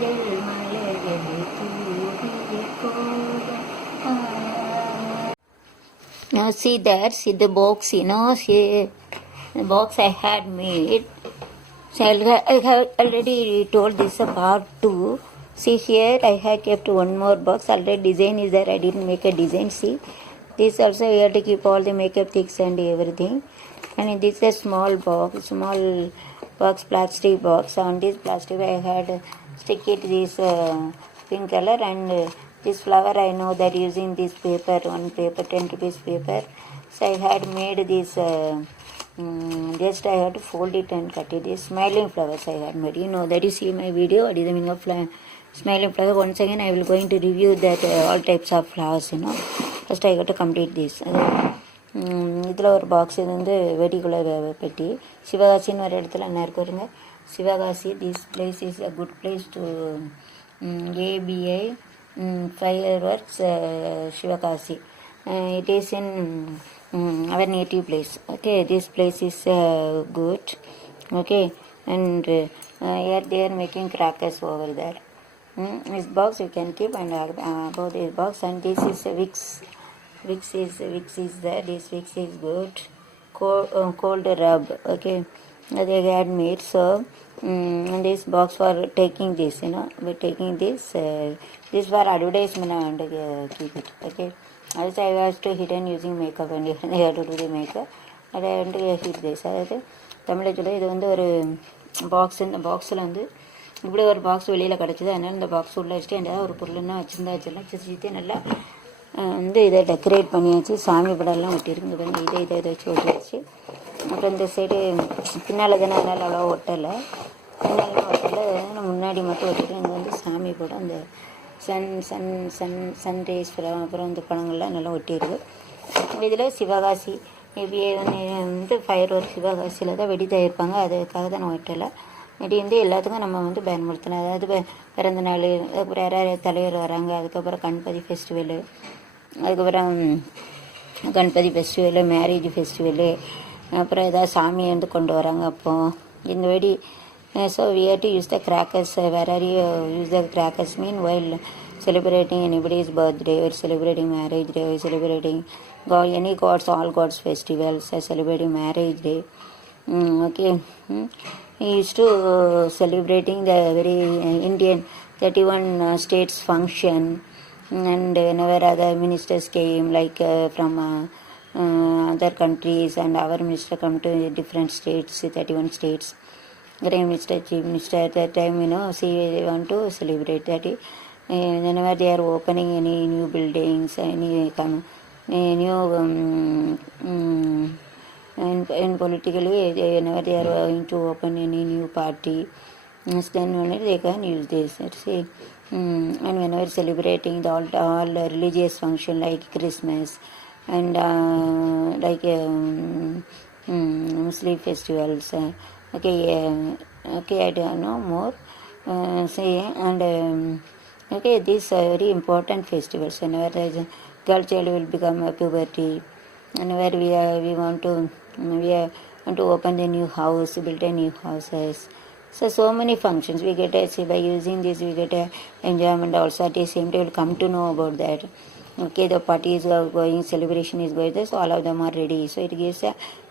மஞ்சள் மலர்கள் தூவிய கோலம். Now see that, see the box, see the box I had made. So I have already told this a part 2. See here I have kept one more box. Already design is there. I didn't make a design. See this also I have to keep all the makeup things and everything. And this is a small box, plastic box. On this plastic I had stick it this pink color, and this flower I know that using this paper, one paper, 10 rupees paper. So I had made this just I had to fold it and cut it. This smiling flowers I had made. You know that you see my video. What is the meaning of smiling flower? Once again I will going to review that all types of flowers. First I got to complete this. இதில் ஒரு box இது வந்து வெடிக்குள்ள பெட்டி. சிவகாசின்னு ஒரு இடத்துல என்ன இருக்கு பாருங்க, Sivakasi. This place is a good place to ABI fireworks Shivakasi. It is in our native place. Okay, this place is good. Okay, and here they are making crackers over there. This box you can keep, and about this box. And this is Vicks. Vicks is there. This Vicks is good. Cold rub. Okay, they had made. So and this box for taking this, we're taking this this for advertisement. I want to keep it. Okay, also I was to hidden using makeup, and I had to do the makeup, and I want to hit this. அதாவது தமிழில் சொல்ல இது வந்து ஒரு box. இந்த பாக்ஸில் வந்து இப்படி ஒரு பாக்ஸ் வெளியில் கிடச்சிது. அதனால் இந்த பாக்ஸ் உள்ளே வச்சுட்டு ஏதாவது ஒரு பொருள்னா வச்சுருந்தா நல்லா வந்து இதை டெக்கரேட் பண்ணியாச்சு. சாமி படம்லாம் ஒட்டியிருக்கு பாருங்க. இதை வச்சு ஒட்டியாச்சு. அப்புறம் இந்த சைடு பின்னால் தானே, அதனால் அவ்வளோ ஒட்டலை. முன்னாடி மட்டும் ஒட்டிட்டு இங்கே வந்து சாமி படம், அந்த சன்ரைஸ் படம், அப்புறம் இந்த படங்கள்லாம் நல்லா ஒட்டியிருக்கு. இதில் சிவகாசி வந்து ஃபயர் ஒர்க் சிவகாசியில் தான் வெடி தயாரிப்பாங்க. அதுக்காக தான் நான் ஒட்டலை. வெடி வந்து எல்லாத்துக்கும் நம்ம வந்து பயன்படுத்தணும். அதாவது பிறந்த நாள், அதுக்கப்புறம் யாராவது தலைவர் வராங்க, அதுக்கப்புறம் கணபதி ஃபெஸ்டிவலு, அதுக்கப்புறம் கணபதி ஃபெஸ்டிவலு, மேரேஜ் ஃபெஸ்டிவலு, அப்புறம் ஏதாவது சாமியை வந்து கொண்டு வராங்க. அப்போது இந்த வெடி. So we have to use the crackers. Where are you use the crackers mean while celebrating anybody's birthday, or celebrating marriage day, or celebrating any gods, all gods festivals, celebrating marriage day. Okay. He used to celebrating the very Indian 31 states function, and whenever other ministers came, like from other countries, and our minister come to different states, 31 states. Prime Minister, Chief Minister, at that time, see, they want to celebrate that. Whenever they are opening any new buildings, any new and politically, whenever they are going to open any new party, then only they can use this. See, and whenever celebrating all religious function like Christmas and like Muslim festivals. Okay, I don't know more. Say, and okay, these are very important festivals. Whenever the girl child will become a puberty, and where we want to open the new house, build a new houses. So many functions we get. See, by using this, we get a enjoyment also. At the same time, we'll come to know about that. Okay, the party is going, celebration is going there, so all of them are ready. So it gives a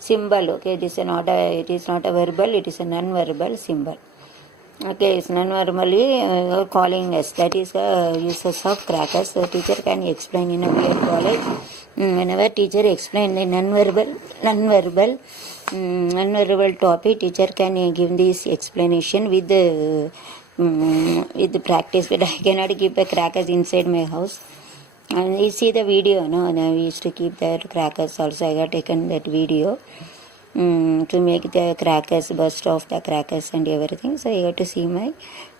symbol. Okay, it is not a verbal, it is a non-verbal symbol. Okay, it's non-verbally calling us. That is uses of crackers. The teacher can explain in a weird college. Whenever teacher explain the non-verbal topic, teacher can give this explanation with the practice. But I cannot keep a crackers inside my house. And you see the video, we used to keep the crackers also. I got taken that video to make the crackers, burst off the crackers and everything. So you got to see my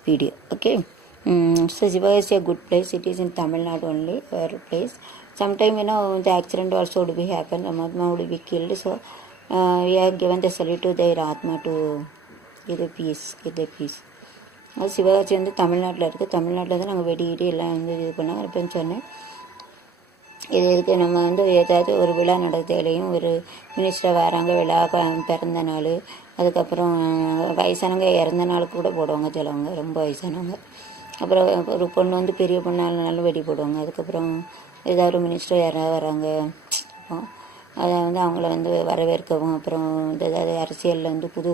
video. Okay. So Shivagasi is a good place. It is in Tamil Nadu only, our place. Sometime, the accident also would be happen. Mahatma would be killed. So we have given the salute to their Atma to give the peace. அது சிவகாசி வந்து தமிழ்நாட்டில் இருக்குது. தமிழ்நாட்டில் தான் நாங்கள் வெடி எல்லாம் வந்து இது பண்ணாங்க. இப்போன்னு சொன்னேன், இதுக்கு நம்ம வந்து ஏதாவது ஒரு விழா நடத்தையிலையும், ஒரு மினிஸ்டர் வராங்க, விழா, பிறந்த நாள், அதுக்கப்புறம் வயசானவங்க இறந்த நாளுக்கு கூட போடுவாங்க சிலவங்க, ரொம்ப வயசானவங்க. அப்புறம் ஒரு பொண்ணு வந்து பெரிய பொண்ணாலும் வெடி போடுவாங்க. அதுக்கப்புறம் ஏதாவது ஒரு மினிஸ்டர் யாராவது வராங்க, அதை வந்து அவங்கள வந்து வரவேற்கவும், அப்புறம் ஏதாவது அரசியலில் வந்து புது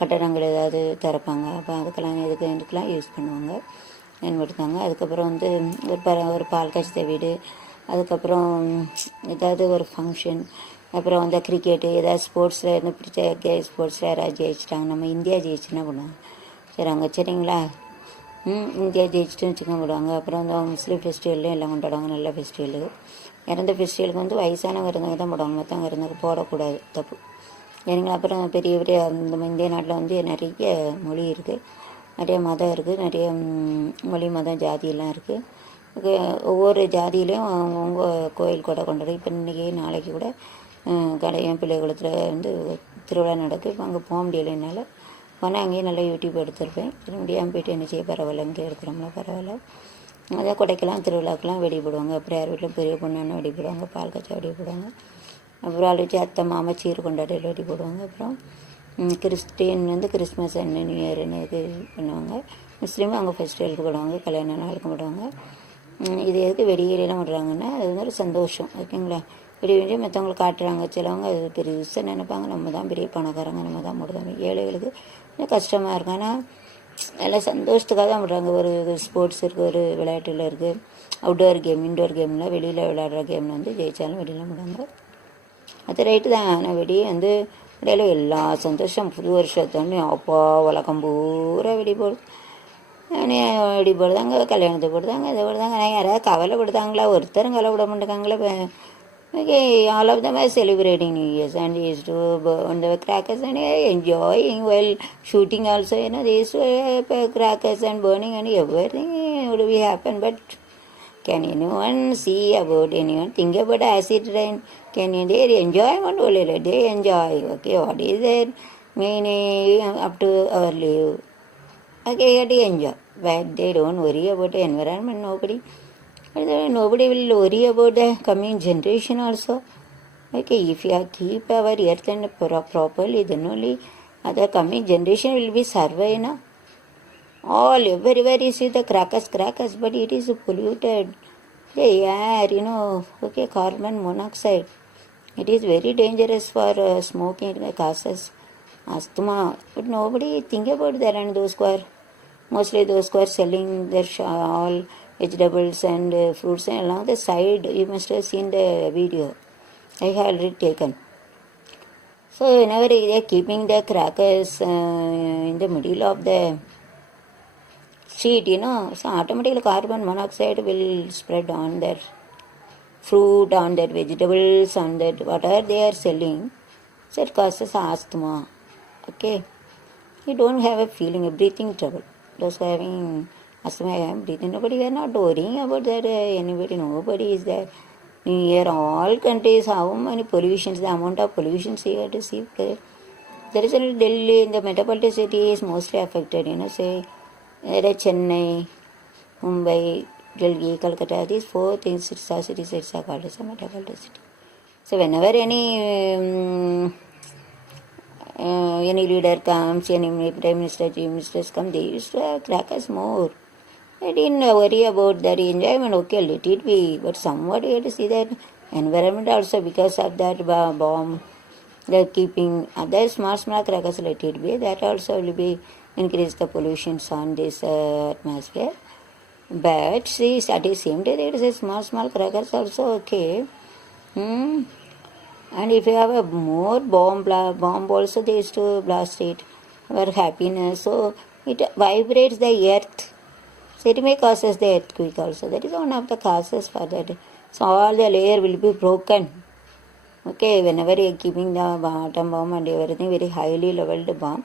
கட்டடங்கள் ஏதாவது திறப்பாங்க, அப்போ அதுக்கெல்லாம் இதுக்கெல்லாம் யூஸ் பண்ணுவாங்க, பயன்படுத்தாங்க. அதுக்கப்புறம் வந்து ஒரு பால் காய்ச்ச வீடு, அதுக்கப்புறம் ஏதாவது ஒரு ஃபங்க்ஷன், அப்புறம் வந்து கிரிக்கெட்டு ஏதாவது ஸ்போர்ட்ஸில் இருந்து பிடிச்ச ஸ்போர்ட்ஸில் யாராவது ஜெயிச்சிட்டாங்க, நம்ம இந்தியா ஜெயிச்சுன்னா பண்ணுவாங்க, சரி அங்கே சரிங்களா, இந்தியா ஜெயிச்சிட்டுன்னு வச்சுக்கோங்க போடுவாங்க. அப்புறம் வந்து அவங்க முஸ்லீம் ஃபெஸ்டிவல்லையும் எல்லாம் கொண்டாடுவாங்க, நல்ல ஃபெஸ்டிவலு. இறந்த ஃபெஸ்டிவலுக்கு வந்து வயசானவங்க இருந்தவங்க தான் போடுவாங்க, மற்றவங்க இருந்தவங்க போடக்கூடாது, தப்பு சரிங்களா. அப்புறம் பெரிய பெரிய இந்த இந்திய நாட்டில் வந்து நிறைய மொழி இருக்குது, நிறைய மதம் இருக்குது, நிறைய மொழி மதம் ஜாதியெல்லாம் இருக்குது. ஒவ்வொரு ஜாதியிலையும் அவங்கவுங்க கோயில் கூட கொண்டாடும். இப்போ இன்றைக்கி நாளைக்கு கூட கடையம் பிள்ளைகுளத்தில் வந்து திருவிழா நடக்குது. இப்போ அங்கே போக முடியலை என்னால், போனால் அங்கேயும் நல்லா யூடியூப் எடுத்திருப்பேன். சரி முடியாமல் போய்ட்டு என்ன செய்ய, பரவாயில்ல இங்கே எடுக்கிறோம்னா பரவாயில்ல. அதான் கொடைக்கெல்லாம் திருவிழாக்கெல்லாம் வெடி போடுவாங்க. அப்புறம் யார் வீட்டில் பெரிய பொண்ணான வெடி போடுவாங்க, பால் காய்ச்சா வெடி போடுவாங்க. அப்புறம் அழிச்சு அத்தை மாமா சீர் கொண்டாடியில் வெடி போடுவாங்க. அப்புறம் கிறிஸ்டின் வந்து கிறிஸ்மஸ் அண்ட் நியூ இயர்னு இது பண்ணுவாங்க. முஸ்லீமும் அவங்க ஃபெஸ்டிவலுக்கு போடுவாங்க, கல்யாண நாளுக்கு போடுவாங்க. இது எதுக்கு வெடியெல்லாம் விடுறாங்கன்னா அது வந்து ஒரு சந்தோஷம், ஓகேங்களா. வெடி வெடி மற்றவங்களுக்கு காட்டுறாங்க, சிலவங்க அது பெருசாக நினைப்பாங்க, நம்ம தான் பெரிய பணக்காரங்க, நம்ம தான் போடுவாங்க. ஏழைகளுக்கு கஷ்டமாக இருக்கும், ஆனால் எல்லாம் சந்தோஷத்துக்காக தான் விடுறாங்க. ஒரு ஸ்போர்ட்ஸ் இருக்குது, ஒரு விளையாட்டில் இருக்குது, அவுட்டோர் கேம், இன்டோர் கேமில் வெளியில் விளையாடுற கேமில் வந்து ஜெயித்தாலும் வெடிலாம் விடுவாங்க. அது ரைட்டு தான். ஆனால் வெடி வந்து இடையில எல்லா சந்தோஷம், புது வருஷத்தோடனே அப்பா வழக்கம் பூரா வெடி போடுது, வெடி போடுதாங்க, கல்யாணத்துக்கு போடுதாங்க, இதை போடுதாங்க. நான் யாராவது கவலைப்படுதாங்களா? ஒருத்தரும் கவலைப்பட மாட்டேங்காங்களே. Okay, all of them are celebrating New Year's and they used to burn the crackers and enjoying while shooting also, they used to have crackers and burning and everything would be happen. But can anyone see about anyone think about acid rain? Can they enjoy one only? They enjoy. Okay, what is their meaning up to our live? Okay, they enjoy. But they don't worry about the environment, nobody. Nobody will worry about the coming generation also. Okay, if you keep our earth and properly, then only the coming generation will be survive, na? All everywhere you see the crackers, but it is polluted. The air, okay, carbon monoxide. It is very dangerous for smoking. It causes asthma. But nobody think about that, and those who are mostly those who are selling their all vegetables and fruits and along the side, you must have seen the video I have already taken. So whenever they are keeping the crackers in the middle of the street, so automatically carbon monoxide will spread on their fruit, on their vegetables, on that whatever they are selling. So it causes asthma. Okay, you don't have a feeling of breathing trouble. Those who are having asthma, I am breathing. Nobody, we are not worrying about that. Anybody, nobody is there. Near all countries, how many pollutions, the amount of pollutions you have to see. There is a Delhi, in the metropolitan city is mostly affected. Say, Chennai, Mumbai, Delhi, Calcutta, these four things, cities are called as a metropolitan city. So whenever any leader comes, any prime minister, chief ministers come, they used to have crackers more. I didn't worry about that enjoyment. Okay, let it be. But somewhat you have to see that environment also, because of that bomb, they're keeping other small crackers, let it be. That also will be increase the pollutions on this atmosphere. But see, at the same day, there is a small crackers also okay. And if you have a more bomb also, they used to blast it for happiness. So it vibrates the earth. So it may causes the earthquake also. That is one of the causes for that. So all the layer will be broken. Okay, whenever you are keeping the atom bomb and everything, very highly leveled bomb.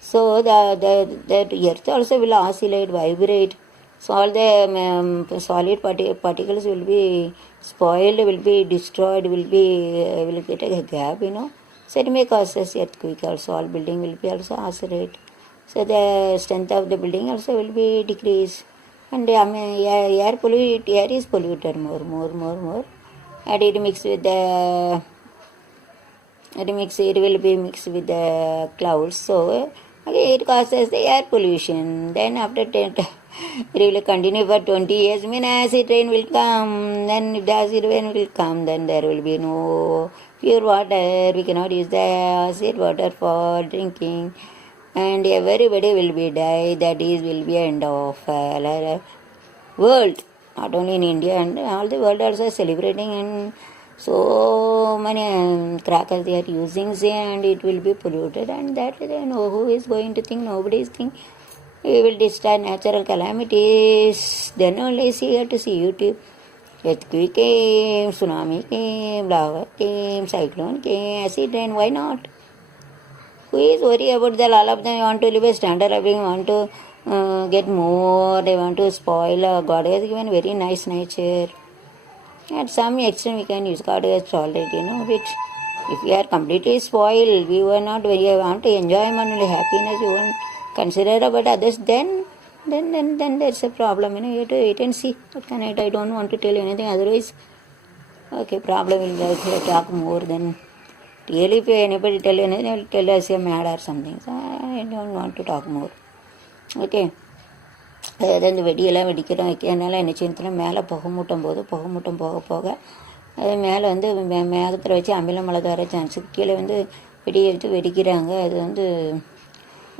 So the earth also will oscillate, vibrate. So all the solid particles will be spoiled, will be destroyed, will get a gap, So it may cause earthquake also. All building will be also oscillate. So the strength of the building also will be decreased. And air is polluted more. And it will be mixed with the clouds. So okay, it causes the air pollution. Then after It will continue for 20 years. Mean acid rain will come. Then if the acid rain will come, then there will be no pure water. We cannot use the acid water for drinking. And everybody will be die. That is will be end of world. Not only in India and all the world also celebrating, and so many crackers they are using, say, and it will be polluted, and that then who is going to think? Nobody is thinking. We will destroy natural calamities. Then only see here to see YouTube. Earthquake came, tsunami came, lava came, cyclone came, acid rain. Why not? Who is worried about that? All of them want to live a standard of living, want to get more, they want to spoil. God has given very nice nature. At some extent we can use God has tolerate, which if we are completely spoiled, we were not, we want to enjoy only happiness, we won't consider about others, then there's a problem, you have to wait and see. What can I don't want to tell you anything, otherwise, okay, problem will talk more than, really if anybody tell you anything, they'll tell us you're mad or something, so I don't want to talk more, okay. அதாவது இந்த வெடியெல்லாம் வெடிக்கிறோம் வைக்கிறதுனால என்ன செய்யணும், மேலே புகை மூட்டும் போக போக அது மேலே வந்து மேகத்தில் வச்சு அமில மழை வர சான்ஸு, கீழே வந்து வெடியை எடுத்து வெடிக்கிறாங்க. அது வந்து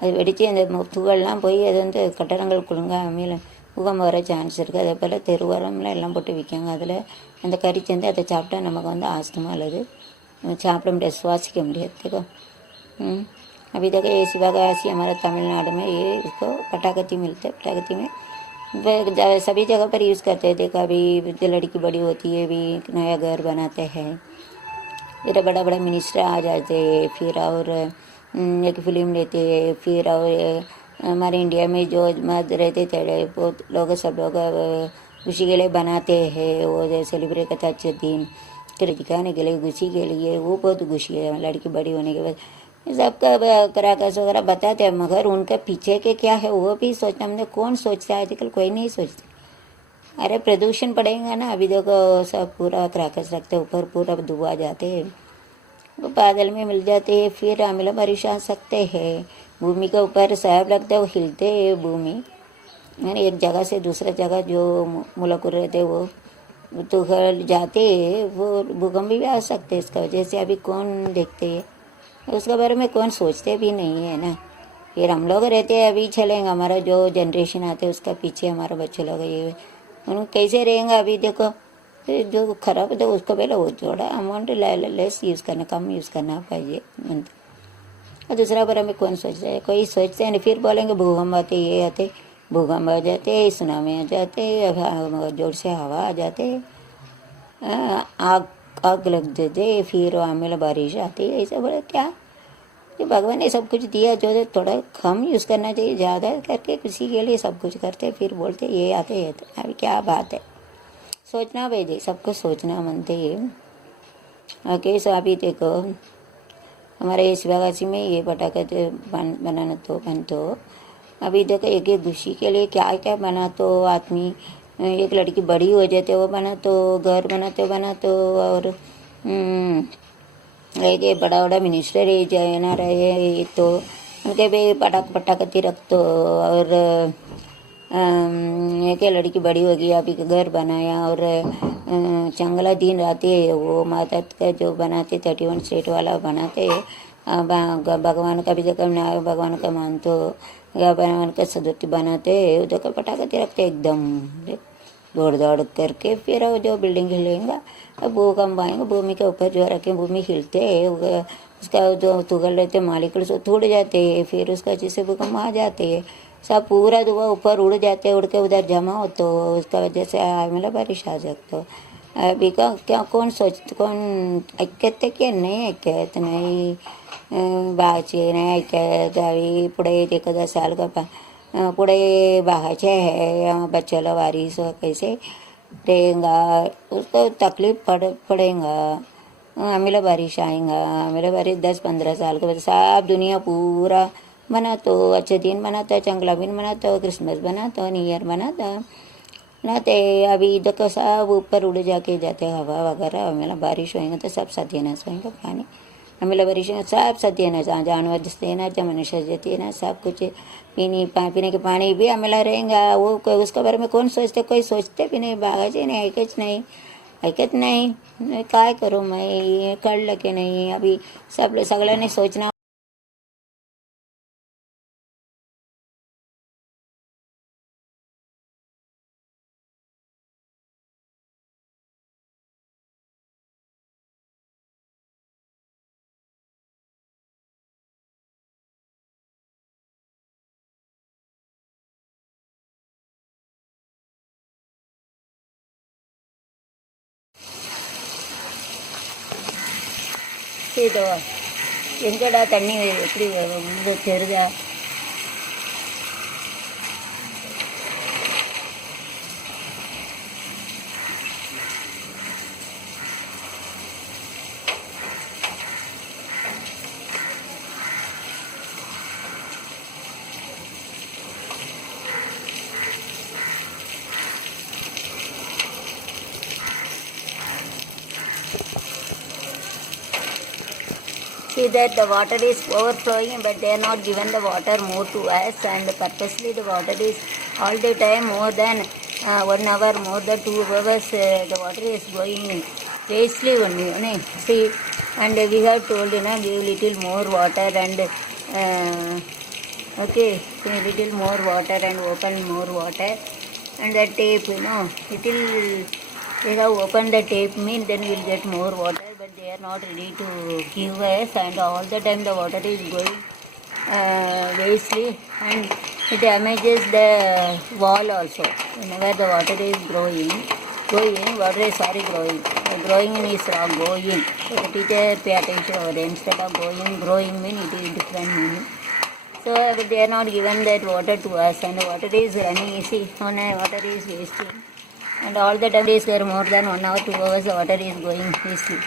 அது வெடித்து அந்த துகள்லாம் போய் அது வந்து கட்டடங்கள் குழுங்க அமில பூகம்பம் வர சான்ஸ் இருக்குது. அதே போல் தெருவரம்லாம் எல்லாம் போட்டு விற்காங்க. அதில் அந்த கறி சேர்ந்து அதை சாப்பிட்டா நமக்கு வந்து ஆஸ்துமா அல்லது சாப்பிட முடியாது, சுவாசிக்க முடியாது. अभी तक ये शिवकाशी हमारा तमिलनाडु में ये इसको पटाखती मिलते, पटाखती में सभी जगह पर यूज़ करते थे. कभी जो लड़की बड़ी होती है भी नया घर बनाते हैं, फिर बड़ा बड़ा मिनिस्टर आ जाते हैं, फिर और एक फिल्म लेते हैं, फिर और हमारे इंडिया में जो मर्द रहते थे बहुत लोग सब लोग खुशी के लिए बनाते हैं, वो जो सेलिब्रेट करते अच्छे दिन फिर दिखाने के लिए, खुशी के लिए, वो बहुत खुशी है लड़की बड़ी होने के बाद. सबका कराकस वगैरह बताते हैं, मगर उनके पीछे के क्या है वो भी सोचना, हमने कौन सोचता है आजकल, कोई नहीं सोचता. अरे प्रदूषण पड़ेगा ना, अभी देखो सब पूरा कराकस रखते ऊपर, पूरा धुआं जाते हैं, वो बादल में मिल जाते हैं, फिर अमिला बारिश आ सकते हैं. भूमि के ऊपर साहब लगता है, वो हिलते है भूमि, यानी एक जगह से दूसरा जगह जो मुल्क रहते वो तो जाते हैं, वो भूकंप भी आ सकते हैं. इसका वजह से अभी कौन देखते हैं, उसके बारे में कौन सोचते भी नहीं है ना. फिर हम लोग रहते हैं अभी चलेंगे, हमारा जो जनरेशन आते हैं उसका पीछे हमारा बच्चे लोग ये उन कैसे रहेंगे. अभी देखो जो खराब है तो उसको पहले वो थोड़ा अमाउंट लेस यूज़ करना, कम यूज़ करना चाहिए. और दूसरा बारे में कौन सोचता है, कोई सोचते हैं. फिर बोलेंगे भूकंप आते, ये आते, भूकंप आ जाते, सुनामी आ जाते, जोर से हवा आ जाते, आग लग जाते, फिर आमिल बारिश आती है. ऐसा बोले क्या, जो भगवान ने सब कुछ दिया, जो थोड़ा कम यूज़ करना चाहिए, ज़्यादा करके किसी के लिए सब कुछ करते, फिर बोलते ये आते हैं. तो अभी क्या बात है, सोचना भाई दे, सबको सोचना मनते है. ओके, सो अभी देखो हमारे शिवकाशी में ये पटाखे बनाना तो बन तो अभी देखो एक एक खुशी के लिए क्या क्या बना तो आदमी, एक लड़की बड़ी हो जाते वो बना तो, घर बना तो, और एक बड़ा मिनिस्टर है जाए ना रहे तो उनके भी पटाखती रख तो. और एक लड़की बड़ी होगी, अभी घर बनाया, और चंगला दिन रात वो माता का जो बनाते 31 स्टेट वाला बनाते, भगवान का भी देखो भगवान का मान तो भगवान का सदुती बनाते, उधर का पटाखती रखते एकदम दौड़ करके. फिर जो बिल्डिंग हिलेगा, अब भूकंप आएंगे, भूमि के ऊपर जो रखे भूमि हिलते है, उसका जो तुगल रहते मालिकल से टूट जाते हैं, फिर उसका जिससे भूकंप आ जाते हैं, सब पूरा धुआं ऊपर उड़ जाते, उड़ के उधर जमा हो तो उसका वजह से मतलब बारिश आ सकते. अभी का क्या कौन सोचते, कौन ऐकते की नाही ऐकत, नाही बाचे नाही ऐकत. अभी पुढे एक 10 साल का पुढे बाहाचे है बच्चों वारिस कैसे रहेगा, उसको तकलीफ पड़ेगा. अमिला बारिश आएगा, अमिला बारिश 10-15 साल के बाद सब दुनिया पूरा बनातो, अच्छे दिन बनाता, चंगला दिन बनाता, क्रिसमस बनाता, न्यू ईयर बनाता बनाते. अभी इधर का सब ऊपर उड़ जाके जाते हवा वगैरह. अमिला बारिश होएगा तो सब सत्यानाश होएगा, पानी अमिला वर्षण सब सत्य न जानवर जिससे न मनुष्य जती न सब कुछ पीने के पानी भी अमिला रहेगा। वो उसके बारे में कौन सोचते, कोई सोचते भी नहीं, बागाजी नहीं, ऐकत नहीं काय करूँ मैं, कळलं की नाही अभी सब सगळ्यांनी सोचना। இதோ எங்கடா தண்ணி எப்படி தெரியுதா? See that the water is overflowing, but they are not given the water more to us, and purposely the water is all the time more than 1 hour, more than 2 hours. The water is going wastely only. See, and we have told give little more water and okay, little more water and open more water, and the tape little. They have opened the tape mean then we'll get more water, but they are not ready to give us, and all the time the water is going wastely, and it damages the wall also. Whenever the water is growing, water is growing is wrong, going. So the teacher pay attention over there. Instead of growing mean it is different meaning. So but they are not given that water to us, and the water is running easy, water is wasting. And all the time days there more than 1 hour, 2 hours the water is going easily.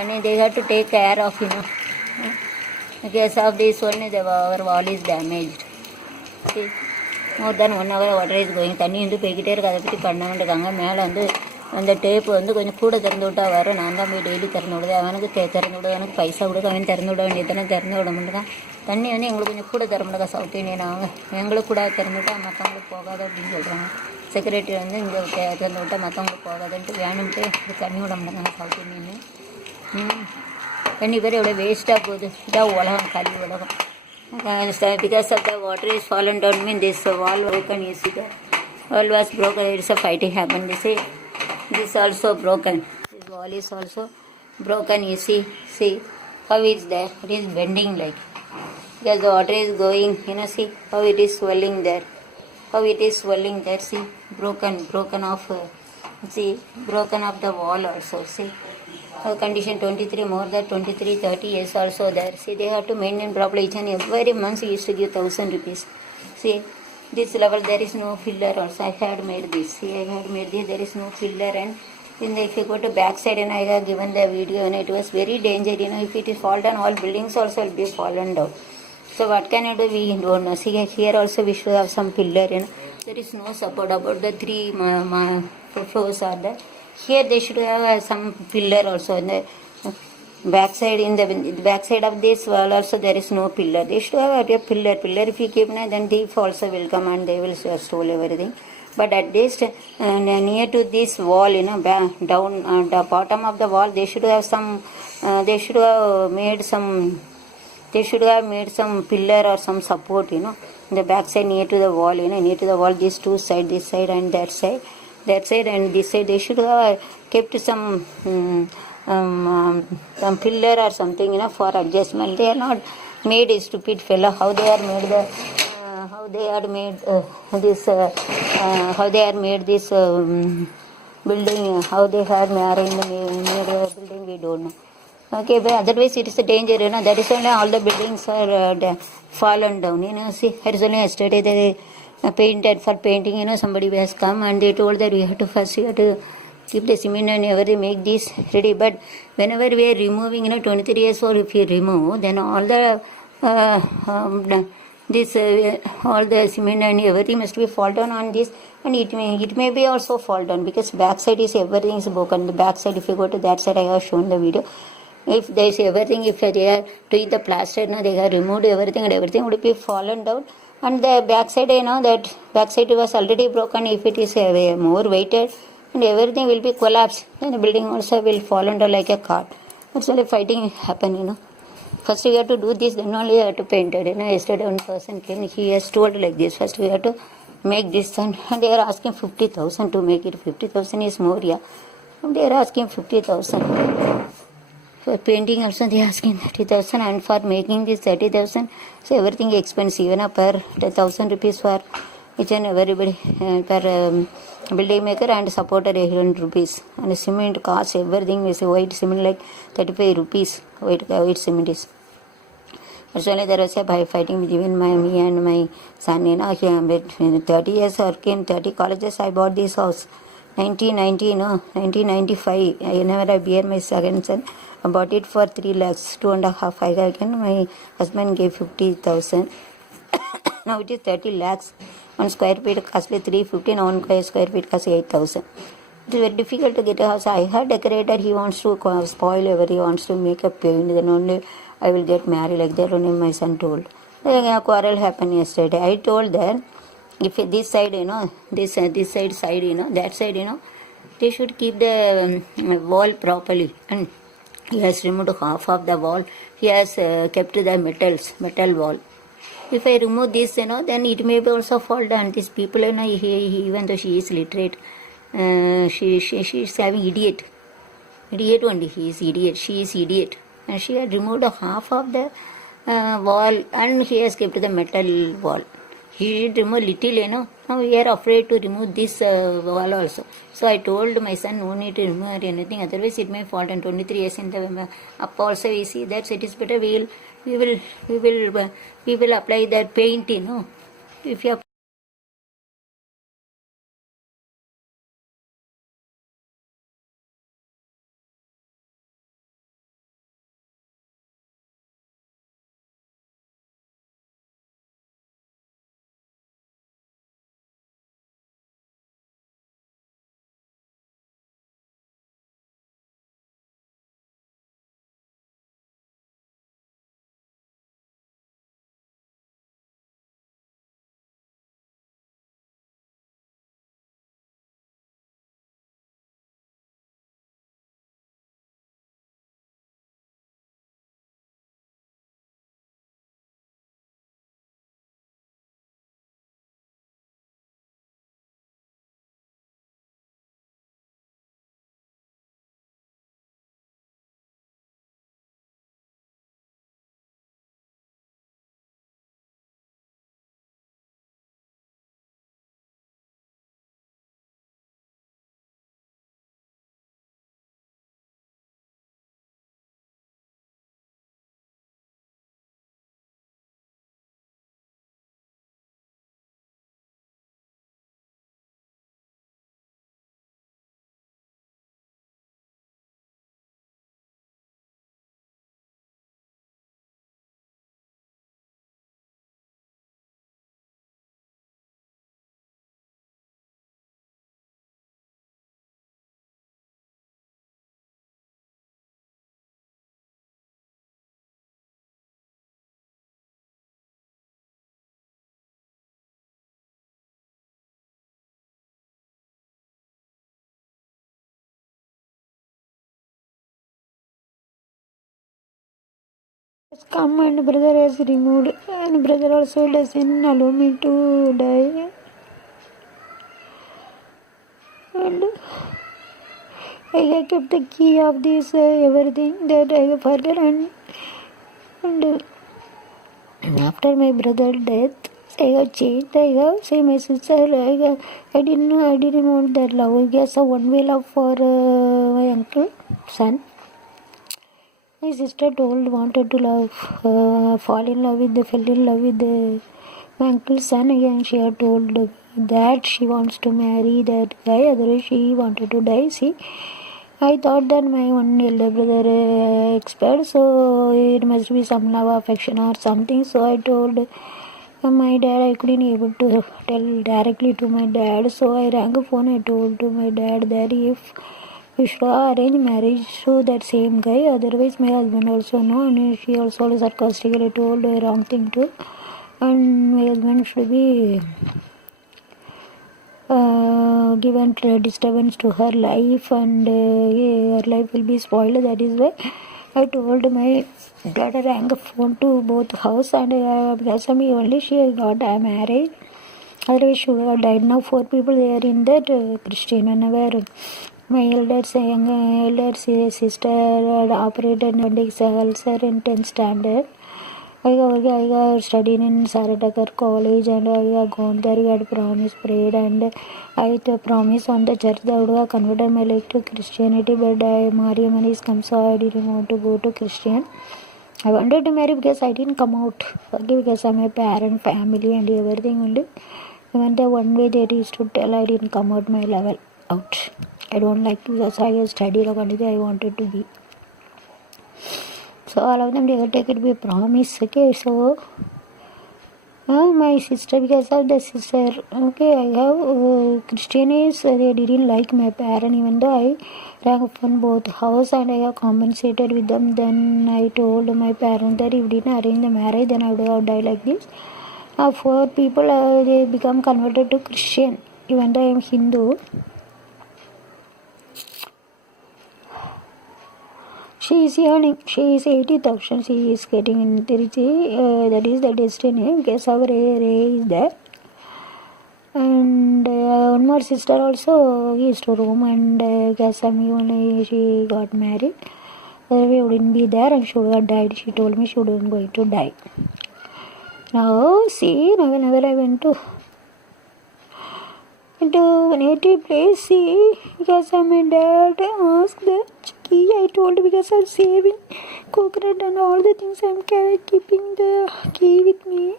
And they have to take care of because of this only our wall is damaged. See, more than 1 hour water is going. தண்ணி போய்கிட்டே இருக்கு, அதை பற்றி பண்ண வேண்டியிருக்காங்க. மேலே அந்த tape கொஞ்சம் கூட திறந்து விட்டா வரும். நான் தான் போய் டெய்லி திறந்து விடுது, அவனுக்கு திறந்து விடுது, அவனுக்கு பைசா கொடுக்க அவன் திறந்து விட வேண்டியதானே, திறந்து விட மாட்டேங்கான். தண்ணி எங்களுக்கு கொஞ்சம் கூட திற மாட்டேங்க. சவுத் இண்டியன் அவங்க எங்களுக்கு கூட திறந்து விட்டா மற்றவங்களுக்கு போகாது அப்படின்னு சொல்கிறாங்க. செக்ரட்டரி இங்கே திறந்து விட்டால் மற்றவங்களுக்கு போகாதுன்ட்டு வேணும்ட்டு இது தண்ணி விட மாட்டாங்க சவுத் இண்டியன்னு. தண்ணி பேர் எவ்வளோ வேஸ்ட்டாக போகுது. இதான் உலகம், கல்வி உலகம். Because of the water is fallen down, mean this wall broken, you see the wall was broken, there is a fighting happened. They say this also broken, this wall is also broken, you see how is there, it is bending like, because the water is going, see how it is swelling there, see broken off, see broken off the wall also, see condition 23 more than 23-30 years also there. See, they have to maintain properly. Each and every month we used to give 1,000 rupees. See, this level there is no filler also. I had made this. See, I had made this. There is no filler, and if you go to back side, and I have given the video, and it was very dangerous. If it is fall down, all buildings also will be fallen down. So what can I do? We don't know. See, here also we should have some pillar. There is no support about the 3 floors are there. Here they should have some pillar also in the backside. In the backside of this wall also there is no pillar. They should have a pillar. If you keep, then thief also will come and they will steal everything. But at least near to this wall, down the bottom of the wall, they should have some. They should have made some pillar or some support. In the backside near to the wall. Near to the wall, these two sides, this side and that side. And this side they should have kept some pillar or something for adjustment. They are not made, a stupid fellow. How they are made this building, how they have made the building, we don't know. Okay, but otherwise it is a danger. That is only all the buildings are fallen down. See, it is only yesterday they painted for painting, somebody has come and they told that we have to keep the cement and everything, make this ready. But whenever we are removing, 23 years old, if you remove, then all the all the cement and everything must be fall down on this, and it may be also fall down because backside is everything is broken. The backside, if you go to that side, I have shown the video. If there is everything, if they are doing the plaster, they have removed everything and everything would be fallen down. And the backside, that backside was already broken. If it is more weighted, and everything will be collapsed, and the building also will fall under like a cart. That's only fighting happen. First we have to do this, then only we have to paint it. Yesterday one person came, he has told like this, first we have to make this, and they are asking 50,000 to make it. 50,000 is more, yeah. And they are asking 50,000. For painting also they are asking 30,000, and for making this 30,000, so everything expensive, per 10,000 rupees for each and everybody, per building maker and supporter 800 rupees. And cement cost, everything is white cement like 35 rupees, white cement is. Actually there was a fighting between me and my son. He 30 years working, 30 colleges. I bought this house 1995. I bear my second son. I bought it for 3 lakhs, 2.5 again. My husband gave 50,000. Now it is 30 lakhs. 1 square feet costly 350. Now 1 square feet cost 8,000. It is very difficult to get a house. I heard decorator, he wants to spoil everything, he wants to make a paint, then only I will get married, like that only my son told. A quarrel happened yesterday. I told that if this side, this side, that side, they should keep the wall properly. And he has removed half of the wall. He has kept the metal wall. If I remove this, then it may be also fall down. These people, even though she is literate, she is having idiot only. He is idiot. She is idiot. And she had removed half of the wall, and he has kept the metal wall. He did remove little, Now we are afraid to remove this wall also. So I told my son, no need to remove anything, otherwise it may fall down. 23 years in the up also we see that, so it is better we will apply that paint, If you come and brother has removed, and brother also doesn't allow me to die. And I kept the key of this everything that I forgot, and after my brother's death, I have changed. I have say my sister. I didn't know. I didn't want that love. I guess a one-way love for my uncle son. My sister wanted to fall in love fell in love with my uncle's son again. She had told me that she wants to marry that guy, otherwise she wanted to die. See, I thought that my one elder brother expired, so it must be some love affection or something. So I told my dad. I couldn't able to tell directly to my dad, so I rang a phone. I told to my dad that if you should arrange marriage to that same guy. Otherwise, my husband also know, and she also sarcastically told the wrong thing too. And my husband should be given disturbance to her life, and her life will be spoiled. That is why I told my daughter rang a phone to both house, and because of me only she got married. Otherwise she would have died. Now 4 people they are in that Christian. Whenever my elder sister operated appendix ulcer in 10th standard. I studied in Saratakar college, and I gone there. I had promised, prayed, and I promised on the church that I would convert my life to Christianity. But Mariam is come, so I didn't want to go to Christian. I wanted to marry because I didn't come out. Okay, because I'm a parent, family, and everything only. Even the one way they used to tell I didn't come out my level out. I don't like to, because I studied according to I wanted to be. So all of them they take it to be a promise. Okay, so my sister, because of the sister, okay, I have Christian is they didn't like my parent, even though I rang from both house and I have compensated with them. Then I told my parents that if didn't arrange the marriage, then I would have died like this. 4 people they become converted to Christian, even though I am Hindu. She is earning, she is 80,000, she is getting in Tiruchi, that is the destiny, because our Ray is there. And one more sister also is to Rome, and Gasami only she got married. We wouldn't be there, and she would have died. She told me she wasn't going to die. Now, see, whenever I went to native place, see, because my dad asked the key, I told because I'm saving coconut and all the things, I'm keeping the key with me.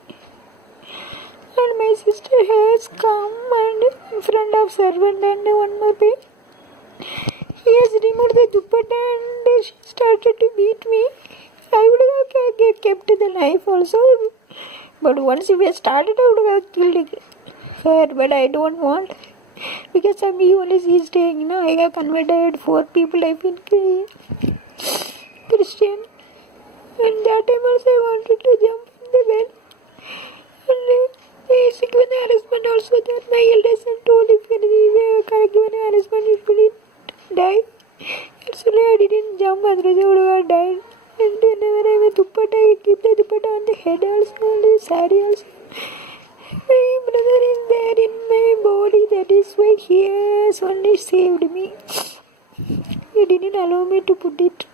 And my sister has come and in front of servant, and one more pay. He has removed the dupatta and she started to beat me. I would have kept the knife also. But once we started, I would have killed her. But I don't want. Because of me only she is staying. Now I have converted 4 people. I've been Christian. And that time also I wanted to jump from the bed. And given a husband also that my eldest son told if you given a husband you will die. Actually I didn't jump, otherwise I would have died. And whenever I have a dupatta, I keep the dupatta on the head also, and the sari also. My brother is there in my body, that is why he has only saved me. He didn't allow me to put it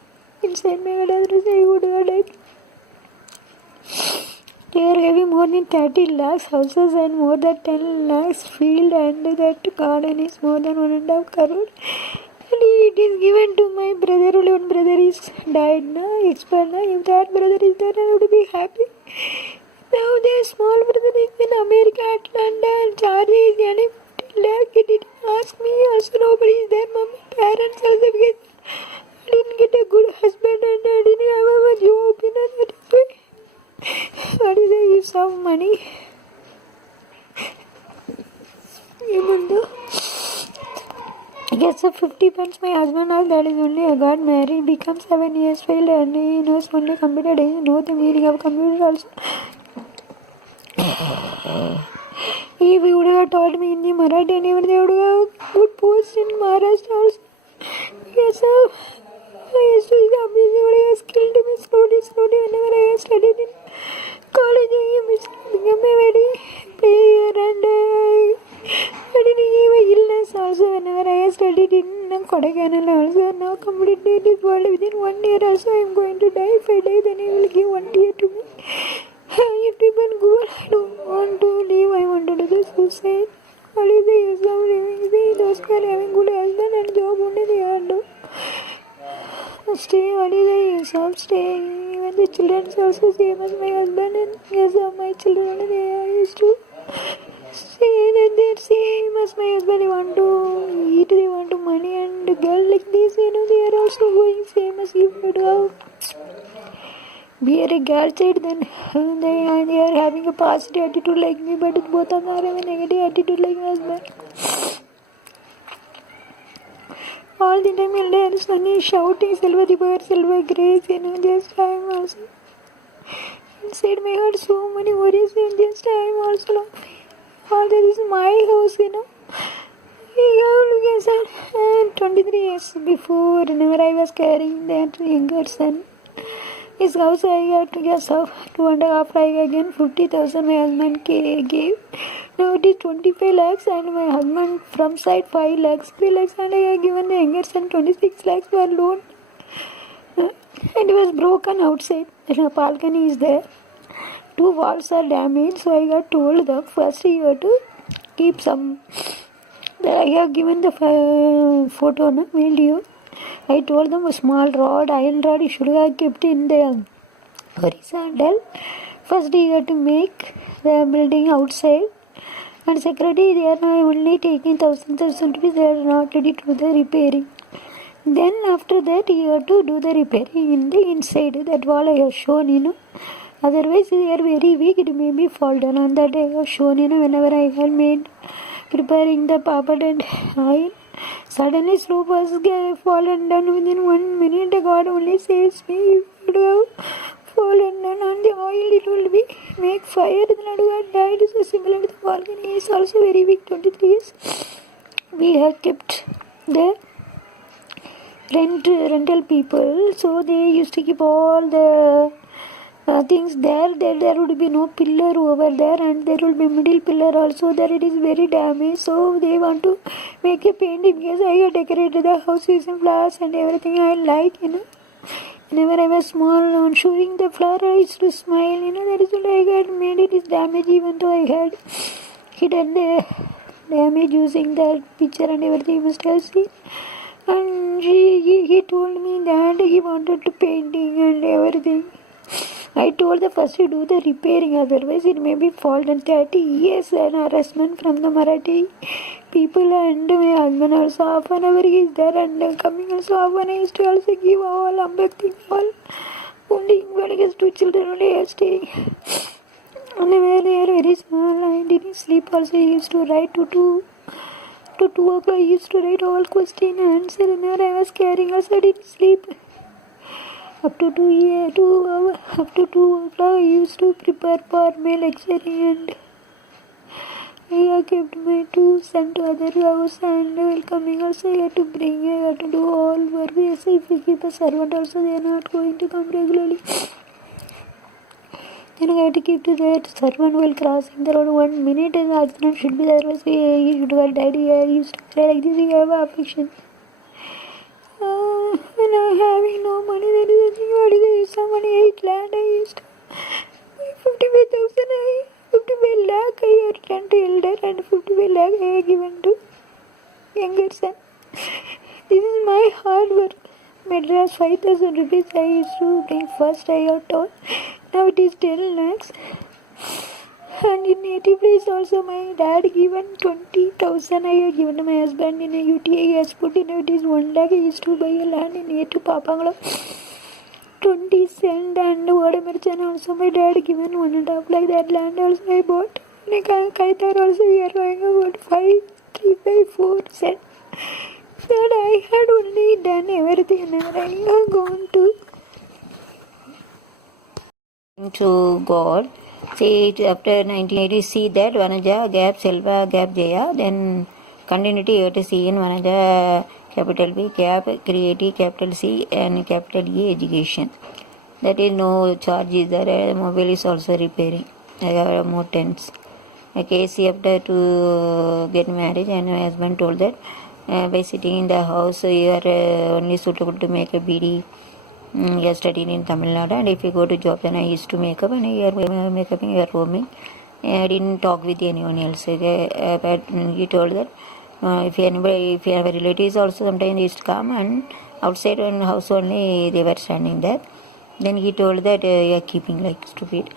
inside my head, otherwise I would have died. They are having more than 30 lakhs houses and more than 10 lakhs field, and that garden is more than 1.5 crore. And it is given to my brother. Only one brother is died now, expired now. If that brother is there, I would be happy. Now their small brother is in America, Atlanta, and charge is earning 10 lakh. He didn't ask me, also nobody is there. My parents also, because I didn't get a good husband and I didn't have a job. That is why. What is the use of money? Even though I guess 50 pence my husband has, that is only I got married, become 7 years failed, and he knows only computer, he knows the meaning of computer also. If he would have taught me Hindi, Marathi, and even they would have good post in Maharashtra also. Yes, sir. I used to be skilled me slowly whenever I studied in college. I became a very player, and I didn't have a illness also whenever I studied in Kodaikanal also. Now completely this world within 1 year also I am going to die. If I die, then I will give 1 year to me. I even go, I don't want to live, I want to do the suicide. What is the use of living? See, those who are having good husband and job only they are do. Stay, what is the use of staying? Even the children also same as my husband, and yes, my children only they are used to say that they're same as my husband. They want to eat, they want to money, and a girl like this, they are also going same as you would have. Be a girl child, then they are having a positive attitude like me, but both of them are having a negative attitude like my husband. All the time elder and son is shouting, Silver the bird, Silver grace, just I am also. Inside my heart so many worries, and just I am also laughing. All this is my house. Look at 23 years before, whenever I was carrying that younger son, his house I got to guess of 2.5 lakh again, 50,000 my husband gave. Now it is 25 lakhs and my husband from side 5 lakhs, 3 lakhs, and I have given the younger son 26 lakhs for loan. And it was broken outside. The balcony is there. 2 walls are damaged, so I got told that first you have to keep some. I have given the photo, mailed you. I told them a small rod, iron rod, you should have kept in the horizontal. First you have to make the building outside. And security, they are only taking 1,000 rupees, they are not ready to do the repairing. Then after that, you have to do the repairing in the inside. That wall I have shown, Otherwise, they are very weak, it may be fall down. On that I have shown, whenever I have made preparing the papad and oil. Suddenly slope was fallen down within 1 minute. God only saves me. If you would have fallen down on the oil, it will be make fire. Then I would have died. So similar to the balcony is also very big. 23 years. We have kept the rental people. So they used to keep all the things there would be no pillar over there, and there will be middle pillar also there. It is very damaged, so they want to make a painting. Yes, I have decorated the house using flowers and everything I like. Whenever I was small, on showing the flower I used to smile. That is what I had made. It is damaged, even though I had hidden the damage using that picture and everything. You must have seen. And he told me that he wanted to painting and everything. I told the first you do the repairing, otherwise it may be fault. And 30 years an harassment from the Marathi people, and my husband also half an hour he is there, and coming also half an hour I used to also give all ambakti all. Only when his 2 children only are staying. Only when they are very small, I didn't sleep also. He used to write to 2 o'clock. I used to write all question and answer, and whenever I was carrying also I didn't sleep. Up to 2 hours, up to 2 o'clock, I used to prepare for my lecturing, and I have kept my 2 sons to other house, and while coming also I have to bring, I have to do all work. Yes, if we keep a servant also, they are not going to come regularly. Then I have to keep to that servant while crossing the road. 1 minute and the accident should be there. Otherwise, he should have died. I used to say like this, you have affliction. When I'm having no money, that is the thing. What is some money? 8 land I used to 55,000. 55 lakh I had returned to elder, and 55 lakh I had given to younger son. This is my hard work. Madras 5,000 rupees I used to bring first. I got told. Now it is 10 lakhs. And in native place also my dad given 20,000 I had given to my husband in a UTI. He has put in it is 1 lakh. I used to buy a land in near to Papangalam. 20 cent, and Vadamarchan also my dad given 1.5 lakh. That land also I bought. Like Kaitar also we are going about 5,354 cent. That I had only done everything, and never I have gone to God. See, after 1980, see that Vanaja, Gap, Selva, Gap, Jaya, then continuity you have to see in Vanaja, capital B, Gap, Creative, capital C, and capital E, Education. That is no charge is there. Mobile is also repairing. I have more tents. Okay, see, after to get married, and my husband told that by sitting in the house, you are only suitable to make a BD. You are studying in Tamil Nadu, and if you go to job, then I used to make up, and you are makeup and you are roaming. I didn't talk with anyone else. Okay? But he told that if you have relatives also, sometimes they used to come, and outside in the house only they were standing there. Then he told that you are keeping like stupid,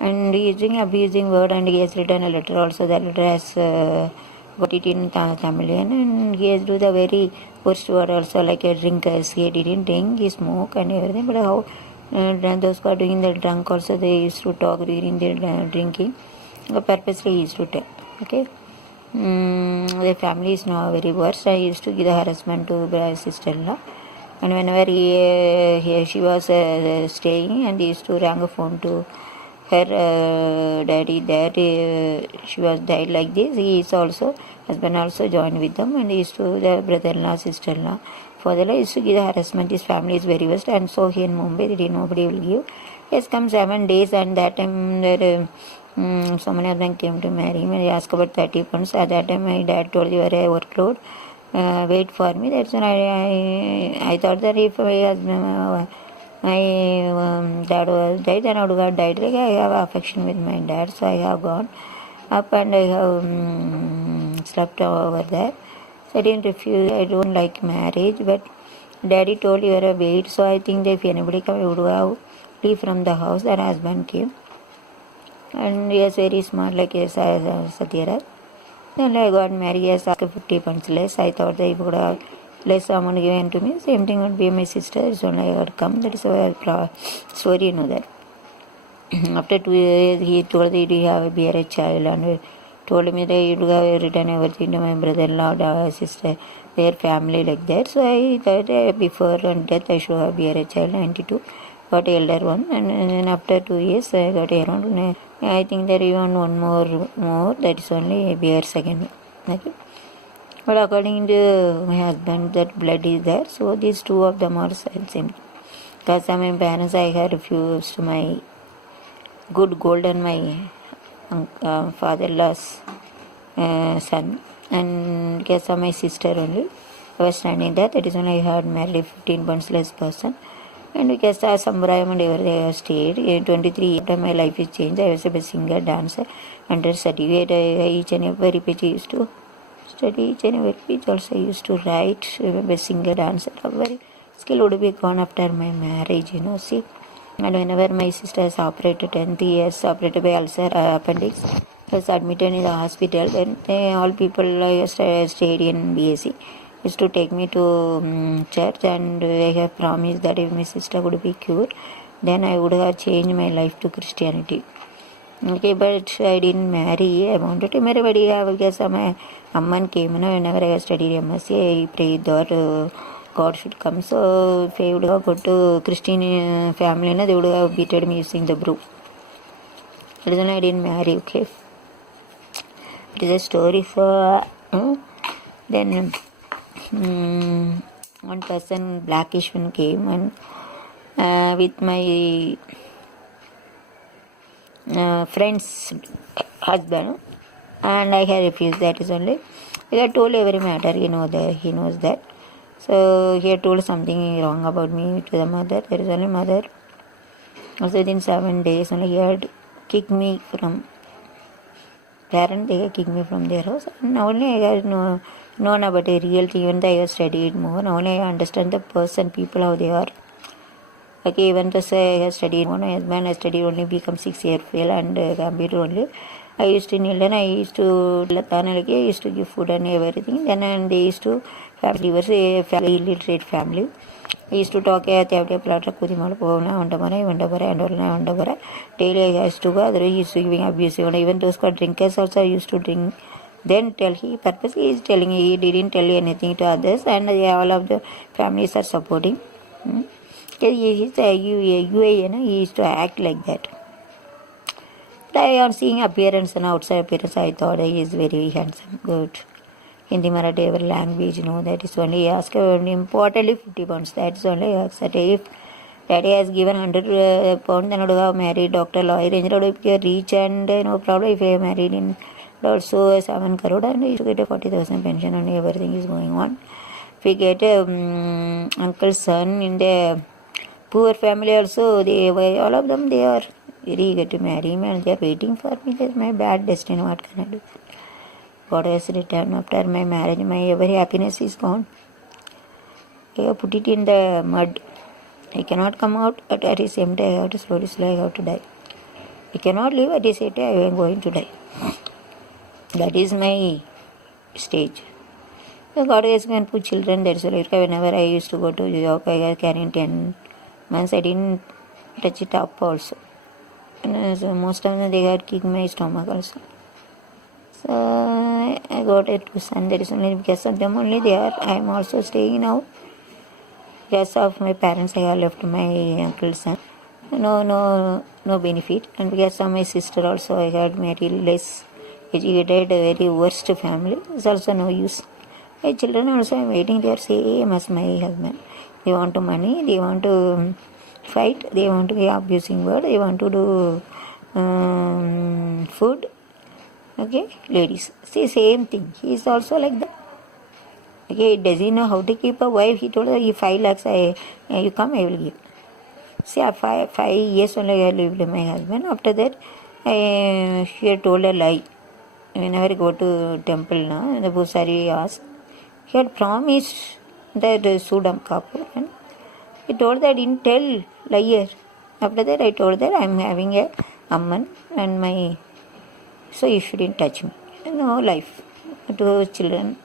and using abusing word, and he has written a letter also. That letter has got it in Tamilian, and he has do the very worst word also, like a drinkers. He didn't drink, he smoke and everything, but how those who are doing the drunk also, they used to talk during the drinking. Purposely he used to tell. Okay. the family is now very worse. I used to give the harassment to my sister-in-law, and whenever she was staying, and he used to ring a phone to her daddy that she was died like this. He is also husband also joined with them, and he used to the brother-in-law, sister-in-law, father-in-law used to give the harassment. His family is very worst, and so here in Mumbai, nobody will give. Yes, come 7 days, and that time there. Someone of them came to marry me. They asked about 30 pounds. At that time, my dad told you are a workload. Wait for me. That's when I thought that if my dad was died, then I would have died. Like I have affection with my dad, so I have gone up and I have slept over there. So I didn't refuse. I don't like marriage, but daddy told you are a wait. So I think that if anybody come, I would have leave from the house. That husband came. And he was very smart, like yes, Satyaraj. Then I got married, yes, after 50 pounds less. I thought that if I would have less amount given to me, same thing would be my sister. It's only I had come. That is a story, you know that. After 2 years, he told that he have bear a child, and told me that he would have written everything to my brother-in-law, sister, their family like that. So I thought before death I should have bear a child, 92. Got elder one, and then after 2 years I got around. I think that even one more. That is only bear second. Okay. But according to my husband, that blood is there. So these two of them are same. Because my parents, I had refused my good gold and my father-in-law's son, and because of my sister only, I was standing there. That is when I had married a 15 pounds less person. And because of Sambrayam and everything, I have stayed. In 23 after my life is changed, I was a singer, dancer, under certificate. Each and every page I used to study, each and every page also I used to write. A singer, dancer, very skill would be gone after my marriage, see. And whenever my sister is operated, 10 years operated by ulcer appendix, was admitted in the hospital, then all people stayed in BSc. Used to take me to church, and I have promised that if my sister would be cured, then I would have changed my life to Christianity. Okay, but I didn't marry. I wanted to marry, but because my Amman came, whenever I studied MSc, I prayed that God should come. So if I would have got to Christian family, they would have beaten me using the broom. That is why I didn't marry, okay. It is a story for then one person, blackish one, came and with my friend's husband, and I had refused. That is only I had told every matter, he knows that. So he had told something wrong about me to the mother. There is only mother. Also within 7 days only he had kicked me from parent. They had kicked me from their house. And now only I had known about a real thing. Even though I have studied more, now only I understand the person, people, how they are. Okay, even though I have studied more, my husband has studied only become 6 year fail and computer only. I used to kneel and I used to give food and everything. Then and they used to have divorce, a family, illiterate family. I used to talk daily I used to go, otherwise he used to giving abusive. And even those drinkers also I used to drink. Then tell he purposely is telling, he didn't tell anything to others, and all of the families are supporting. He is a UAE, he used to act like that. On seeing appearance and outside appearance, I thought he is very handsome, good. Hindi, Marathi, every language, that is only ask importantly 50 pounds. That's only accept. If daddy has given 100 pounds, then I would have married doctor, lawyer, engineer, would be rich, and no problem. If I am married in also 7 crore, and you get a 40,000 pension, and everything is going on. If we get uncle's son in the poor family also, all of them, they are very eager to marry me, and they are waiting for me. That's my bad destiny. What can I do? God has returned after my marriage. My every happiness is gone. I have put it in the mud. I cannot come out, but at the same time I have to slowly I have to die. I cannot live, at the same time I am going to die. That is my stage. So God has given two children. That's why whenever I used to go to job, I was carrying 10 months. I didn't touch it up also. And so most of them, they had kicked my stomach also. So I got a two son. That is only because of them only they are. I am also staying now. Because of my parents, I have left my uncle's son. No benefit. And because of my sister also, I had married less educated, very worst family. It's also no use. My children also are waiting. They are same as my husband. They want to money. They want to fight. They want to be abusing word. They want to do food. Okay, ladies. See, same thing. He is also like that. Okay, does he know how to keep a wife? He told her, if 5 lakhs, you come, I will give. See, 5 years only I lived with my husband. After that, she had told a lie. Whenever I go to temple now, the Pusari asked, he had promised that Sudam Kapoor. And he told that I didn't tell, liar. After that, I told that I am having a Amman and my, so you shouldn't touch me. No life. 2 children.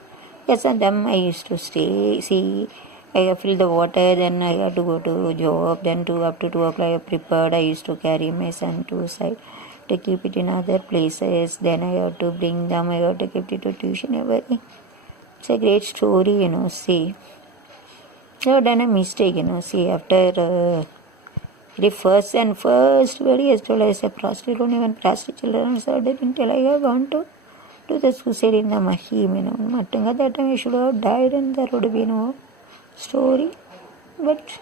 Yes, and them I used to stay. See, I fill the water, then I had to go to job, then up to 2 o'clock I prepared. I used to carry my son to side to keep it in other places. Then I have to bring them, I have to keep it to tuition, everything. It's a great story, see. I have done a mistake, see, after the first very as told I said prostitute, don't even prostitute children, so I didn't tell I have gone to do the suicide in the Mahim, At that time I should have died and there would be no story. But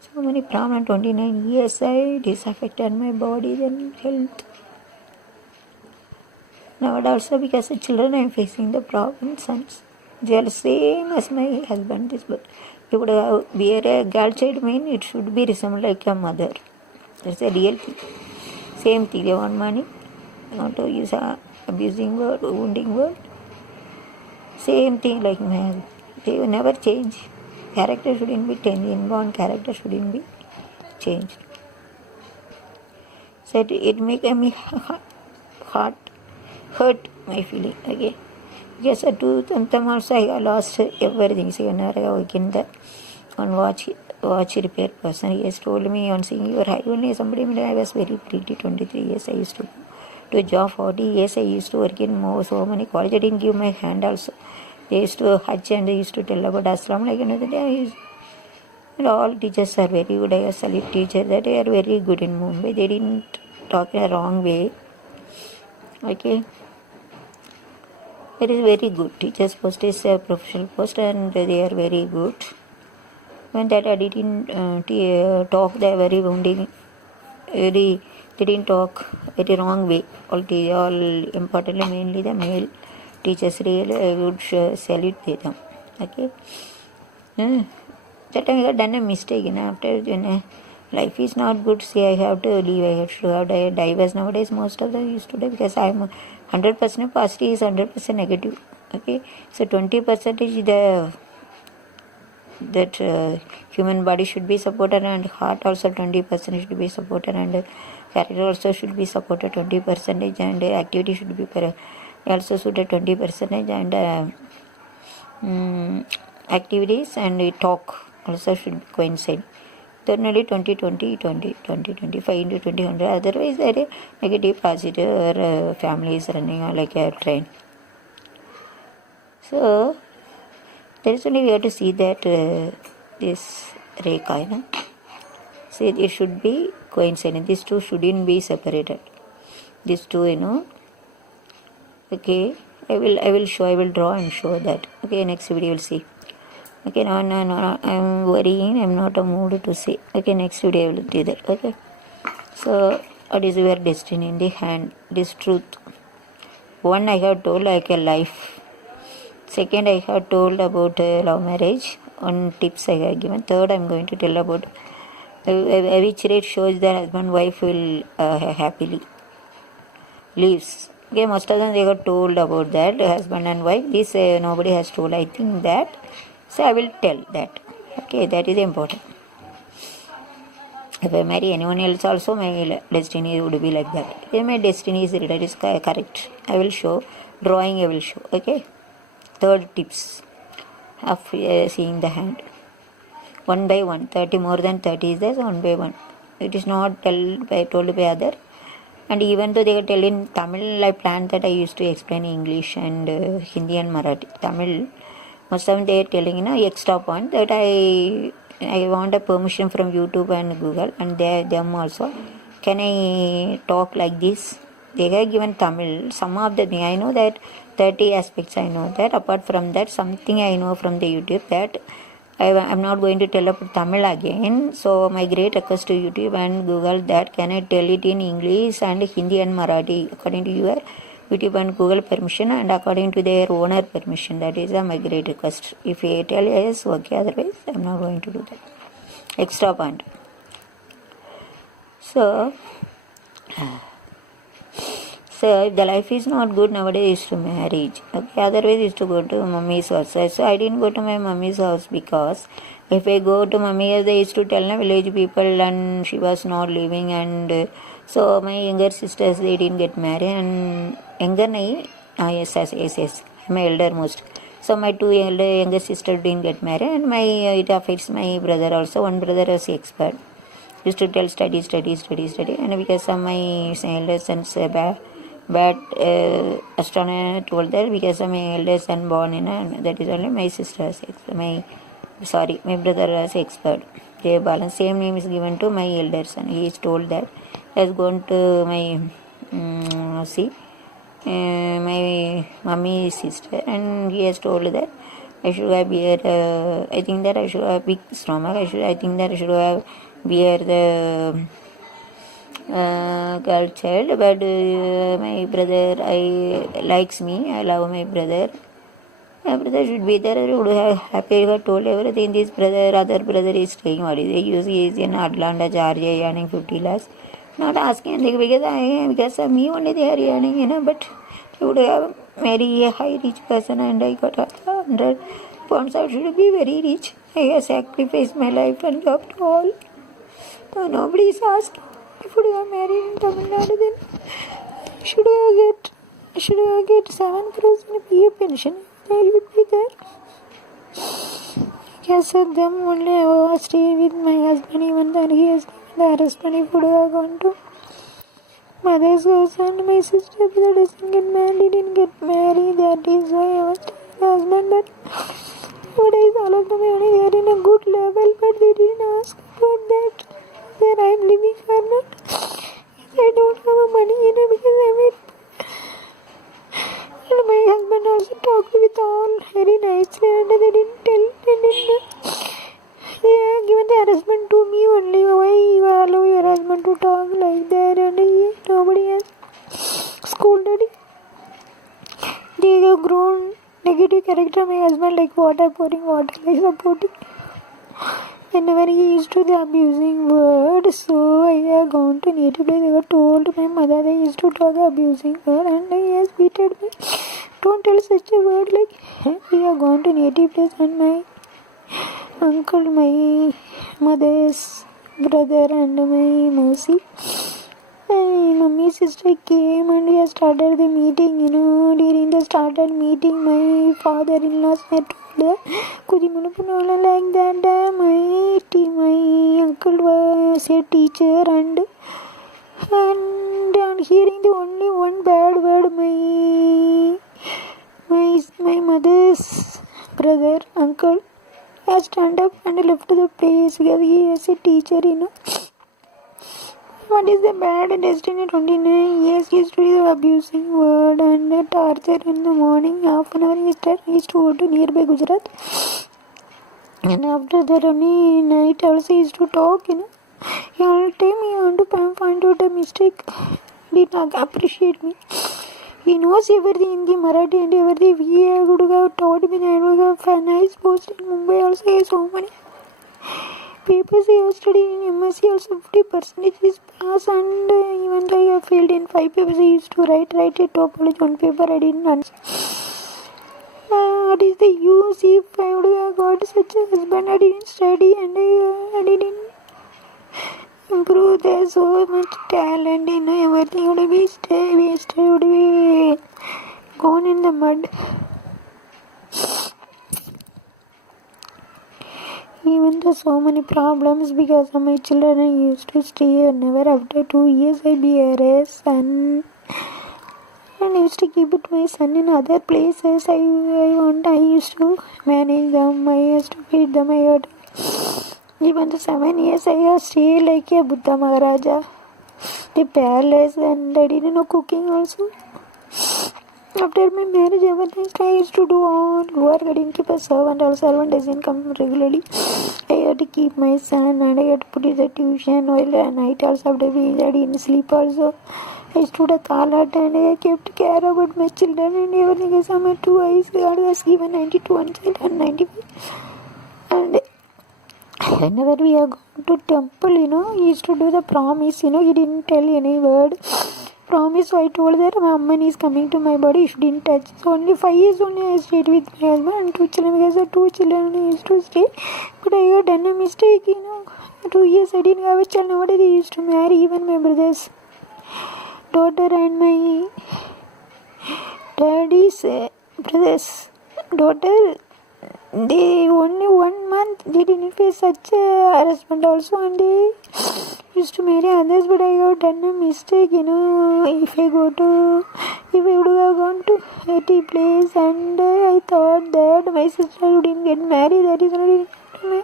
so many problems, 29 years I disaffected my body and health. Now also because the children I am facing the problem, sons. They are same as my husband is, but if would be a girl child it should be resembled like a mother. That's a real thing. Same thing, they want money, not to use a abusing word, wounding word. Same thing like my husband. They will never change. Character shouldn't be changed. Inborn character shouldn't be changed. So it make me heart hurt my feeling. Okay. Yes, I do. Sometimes also I lost everything. So whenever I work in the on watch repair person, he has told me on seeing your high only somebody I was very pretty. 23 years I used to do a job. 40 years I used to work in so many college. I didn't give my hand also. They used to Hajj and they used to tell about Aslam. Like and all teachers are very good. I salute teachers that they are very good in Mumbai. They didn't talk in a wrong way. Okay. It is very good. Teachers post is a professional post and they are very good. When that I didn't talk the very wounding, they didn't talk very wrong way. All importantly mainly the male teachers really I would salute them. Okay. That time I had done a mistake. After life is not good. See, I have to leave. I have to have divorce nowadays. Most of them used to do because I am 100% positive is 100% negative. Okay, so 20% that human body should be supported and heart also 20% should be supported and character also should be supported 20% and activity should be also suited 20% and activities and talk also should coincide. Then only 25 into 20, 100. Otherwise, there is negative, positive, or family is running like a train. So, there is only we have to see that this Rekha, see, it should be coincident. These two shouldn't be separated. These two, okay. I will draw and show that. Okay, next video we'll see. Okay, no, I'm worrying, I'm not a mood to see. Okay, next video I will do that. Okay, so what is your destiny in the hand? This truth. One I have told like a life. Second I have told about love marriage. One tips I have given. Third I'm going to tell about which rate shows that husband wife will happily lives. Okay, most of them they got told about that husband and wife. This nobody has told. I think that. So I will tell that. Okay, that is important. If I marry anyone else also, my destiny would be like that. If my destiny is that is correct, I will show. Drawing I will show. Okay. Third tips of seeing the hand. 1 by 1. 30 more than 30 is there. So 1 by 1. It is not told by other. And even though they were telling Tamil, I planned that I used to explain English and Hindi and Marathi. Tamil, most of them they are telling, extra point that I want a permission from YouTube and Google and them also. Can I talk like this? They have given Tamil. Some of the thing I know that 30 aspects I know that. Apart from that, something I know from the YouTube that I'm not going to tell about Tamil again. So my great request to YouTube and Google that can I tell it in English and Hindi and Marathi according to your YouTube and Google permission and according to their owner permission. That is my great request. If you tell yes, okay. Otherwise, I'm not going to do that. Extra point. So if the life is not good nowadays, is to marriage. Okay, otherwise is to go to mummy's house. So I didn't go to my mummy's house because if I go to mummy house, they used to tell village people and she was not living and so my younger sisters they didn't get married and younger yes, my elder most. So my two younger sisters didn't get married and it affects my brother also. One brother was expert. Used to tell study and because of my elder son's bad astronomer told that because of my elder son born in that is only my sister's my brother was expert. Jay Balan, same name is given to my elder son. He is told that he has gone to my my mummy's sister and he has told that I should have bear I think that I should have big stomach. I think that I should have bear the girl child, but my brother I likes me. I love my brother. My brother should be there. I would have happy told everything. This other brother is staying. What is he is in Atlanta, Georgia, earning 50 lakhs. Not asking anything because of me only they are earning, but he would have marry a high rich person and I got 100 pounds. I should be very rich. I have sacrificed my life and loved all. So nobody is asking. If I have married in Tamil Nadu, then should I get 7 crores in a PA pension? I would be there. Yes, them only I was stay with my husband even though he has given the husband if would have gone to mother's house and my sister brother didn't get married. That is why I was staying with my husband. But nowadays all of them only they are in a good level, but they didn't ask about that. Where I am living or not. I don't have money because I and my husband also talked with all very nicely and they didn't tell. They have given the husband to me only. Why you allow your husband to talk like that and nobody has scolded. They have grown negative character. My husband like water pouring water like supporting. Whenever he used to the abusing word, so I have gone to native place. I told my mother they used to talk abusing word and he has beaten me. Don't tell such a word like we have gone to native place and my uncle, my mother's brother and my mousy. My mummy's sister came and we have started the meeting, during the started meeting my father-in-law said Kudimulapuna like that my uncle was a teacher and on hearing the only one bad word my mother's brother uncle has stand up and left the place because he is a teacher. What is the bad destiny 29 years used to be the abusing word and the torture in the morning. Half an hour he used to go to nearby Gujarat. And after that only night also used to talk, All time he want to find out a mistake. He did not appreciate me. He knows everything in the Marathi and everything. He would have taught me and would have a nice post in Mumbai also. He has so many papers he has studied in MSc also 50% is pass and even though I have failed in 5 papers I used to write a topology 1 paper I didn't answer. What is the use if I would have got such a husband? I didn't study and I didn't improve. There's so much talent everything would be wasted, would be gone in the mud. even though so many problems because of my children, I used to stay never after 2 years I be a son. And I used to keep it my son in other places. I used to manage them, I used to feed them, I had even the 7 years I have stayed like a Buddha Maharaja, the palace, and I didn't know cooking also. After my marriage, everything I used to do all work. I didn't keep a servant, or servant doesn't come regularly. I had to keep my son and I had to put his tuition while at night also after I didn't sleep also. I stood a call out and I kept care about my children and everything. I saw my 2 eyes. God has given 92 one child and 95. And whenever we are going to temple, he used to do the promise, he didn't tell any word. Promise, so I told that my Amman is coming to my body, she didn't touch. So only 5 years only I stayed with my husband and 2 children, because the 2 children I used to stay. But I had done a mistake, 2 years I didn't have a child. Nowadays they used to marry even my brother's daughter and my daddy's brother's daughter. They only 1 month they didn't face such a husband also, and they used to marry others. But I got done a mistake, if I would have gone to 80 place, and I thought that my sister wouldn't get married, that is why I didn't go to my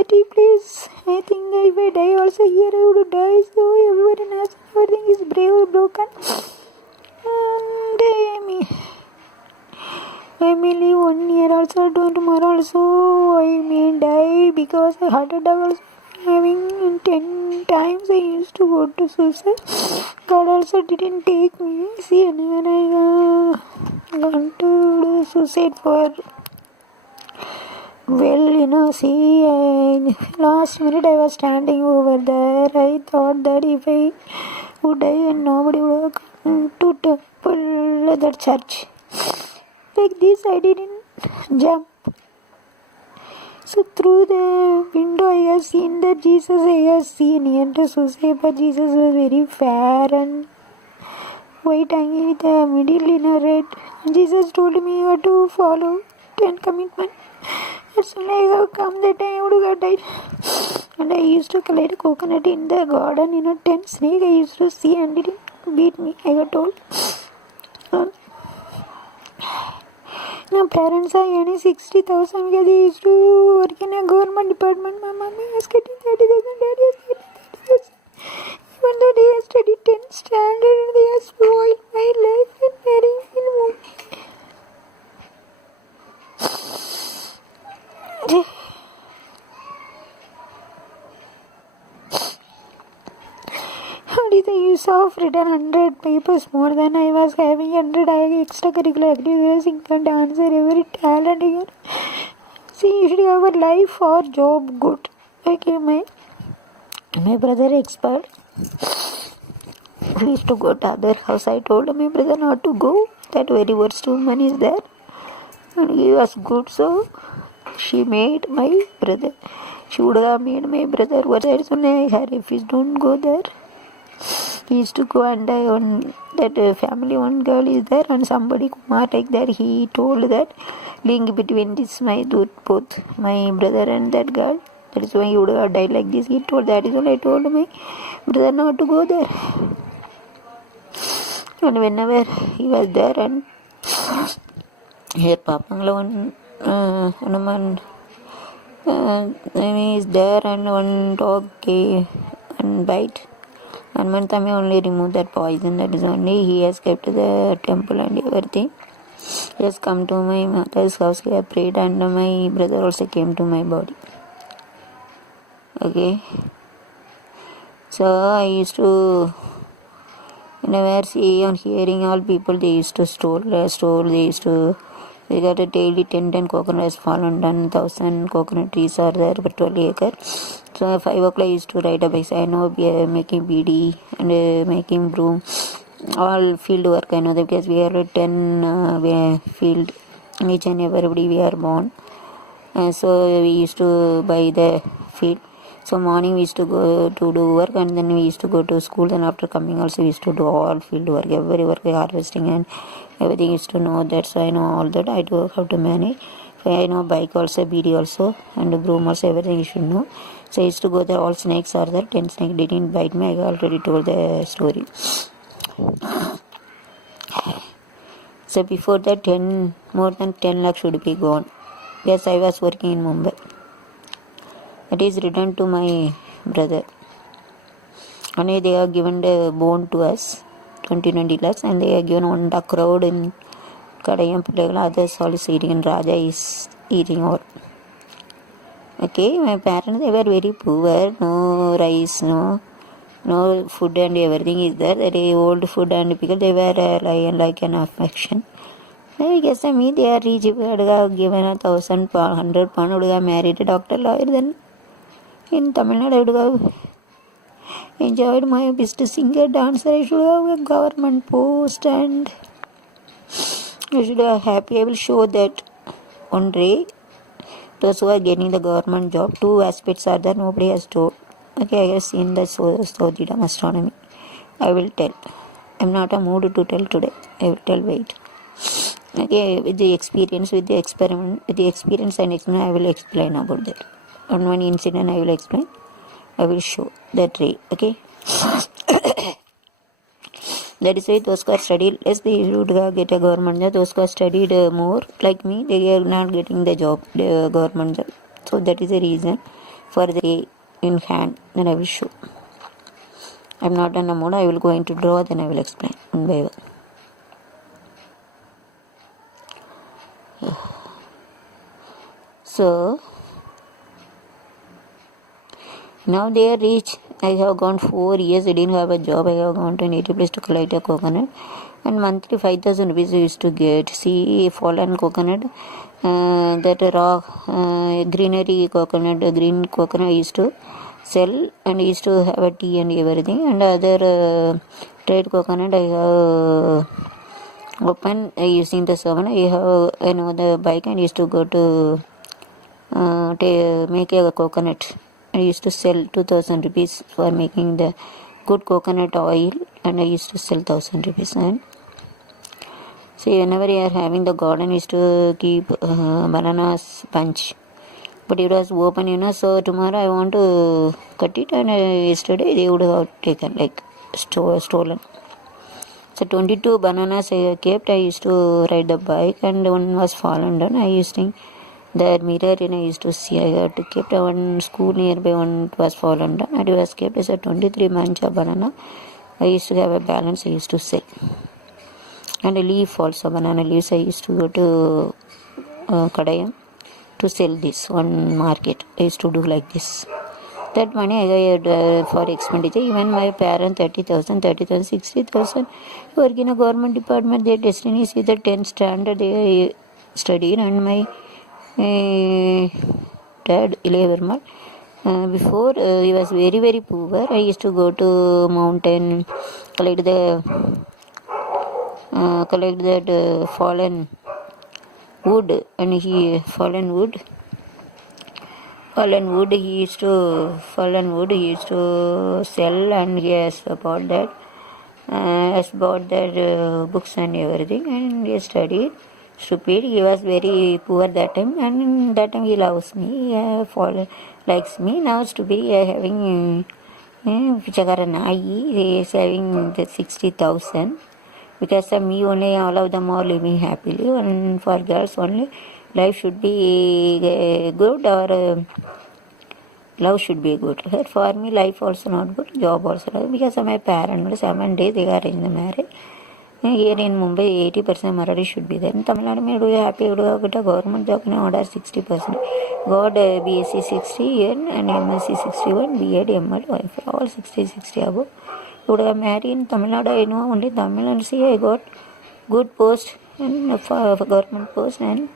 80 place. I think if I die also here I would die, so everybody knows everything is brave broken. And I may live 1 year also, tomorrow also I may die because I heart attack also having 10 times I used to go to suicide. God also didn't take me. See, whenever I gone to do suicide for last minute I was standing over there. I thought that if I would die and nobody would come to temple, that church. Like this, I didn't jump. So through the window, I have seen that Jesus. I have seen he entered suicide, but Jesus was very fair and white, hanging with a middle in a red. Jesus told me how to follow 10 commitments. As soon as I have come that time, I would have died. And I used to collect coconut in the garden, 10 snakes I used to see and didn't beat me, I got told. My parents are earning 60,000 because they used to work in a government department. My mommy is getting 30,000, daddy is getting 30,000. Even though they have studied 10th standard, they have spoiled my life and marrying me. Only the use of written 100 papers more than I was having 100 extracurricular activities, income, dancer, every talent here. See, you should have a life or job good. Okay, my brother expert. He used to go to other house. I told my brother not to go. That very worst woman is there. And he was good, so she made my brother. She would have made my brother worse. So I had refused, don't go there. He used to go and that family, one girl is there and somebody Kumar like that. He told that link between this both my brother and that girl. That is why he would have died like this. He told that is why I told my brother not to go there. And whenever he was there and here Papangla one is there and one dog came and bite. And Mantami only removed that poison. That is only he has kept the temple and everything. He has come to my mother's house. He has prayed and my brother also came to my body. Okay. So I used to whenever see on hearing all people, they used to stole, they got a daily 10 coconuts fallen down, 1,000 coconut trees are there for 12 acres. So at 5 o'clock I used to ride a bicycle. I know we are making BD and making broom, all field work I know that because we are 10 we are field, each and everybody we are born. So we used to buy the field. So morning we used to go to do work and then we used to go to school. Then after coming also we used to do all field work, every work, harvesting and everything used to know that. So I know all that. I do how to manage. I know bike also, BD also, and broom also, everything you should know. So I used to go there, all snakes are there, 10 snakes didn't bite me, I already told the story. So before that, more than 10 lakh should be gone. Yes, I was working in Mumbai. It is returned to my brother. And they have given the bone to us, 20 lakhs, and they have given on the crowd in Kadayam Pillagal, others also eating, and Raja is eating all. Okay, my parents, they were very poor, no rice, no food and everything is there. That old food and because they were like an affection. I guess me, they are rich, given 1,000 pound, 100 pound, would have married a doctor, lawyer, then in Tamil Nadu, I would have enjoyed my best singer, dancer, I should have a government post and I should have happy. I will show that one day. Those who are getting the government job, two aspects are there, nobody has told. Okay, I have seen the Sodhidam astronomy. I will tell. I am not a mood to tell today. I will tell, wait. Okay, with the experience, with the experiment, with the experience and experiment, I will explain about that. On one incident, I will explain. I will show that ray. Okay. That is why those who are studied less, they should get a government job. Those who are studied more, like me, they are not getting the job, the government job. So that is the reason for the ray in hand. Then I will show. I am not on a mode. I will go into draw. Then I will explain one by one. So now they are rich. I have gone 4 years. I didn't have a job. I have gone to a native place to collect a coconut, and monthly 5,000 rupees I used to get. See, fallen coconut, that raw greenery coconut, green coconut I used to sell, and I used to have a tea and everything. And other trade coconut I have open using the servant. I have the bike and used to go to make a coconut. I used to sell 2,000 rupees for making the good coconut oil, and I used to sell 1,000 rupees. And see, whenever you are having the garden, I used to keep bananas bunch, but it was open, so tomorrow I want to cut it, and yesterday they would have taken, like stolen. So 22 bananas I kept. I used to ride the bike, and one was fallen down. I used to the mirror, I used to see. I had to keep one school nearby, one was fallen down, and it was kept as a 23 mancha banana. I used to have a balance. I used to sell, and a leaf also, banana leaves. I used to go to Kadayam to sell this one market. I used to do like this. That money I had for expenditure. Even my parents 30,000, 60,000. Work in a government department. Their destiny is either 10th standard they studied, and my dad, Ilay Verma, before he was very, very poor. I used to go to mountain, collect that fallen wood, and fallen wood he used to sell, and he has bought that books and everything, and he studied. Stupid, he was very poor that time, and that time he loves me, likes me. Now stupid, he is having he is having the 60,000. Because of me only, all of them are living happily, and for girls only, life should be good, or love should be good. For me, life also not good, job also not good, because of my parents. 7 days they arranged the marriage. Here in Mumbai, 80% Marathi should be there. In Tamil Nadu, we are happy to get a government job in order 60%. Got BSc 60 and MSc 61, BEd, ML, all 60 above. Would have married in Tamil Nadu. I know only Tamil Nadu. See, I got good post and for government post, and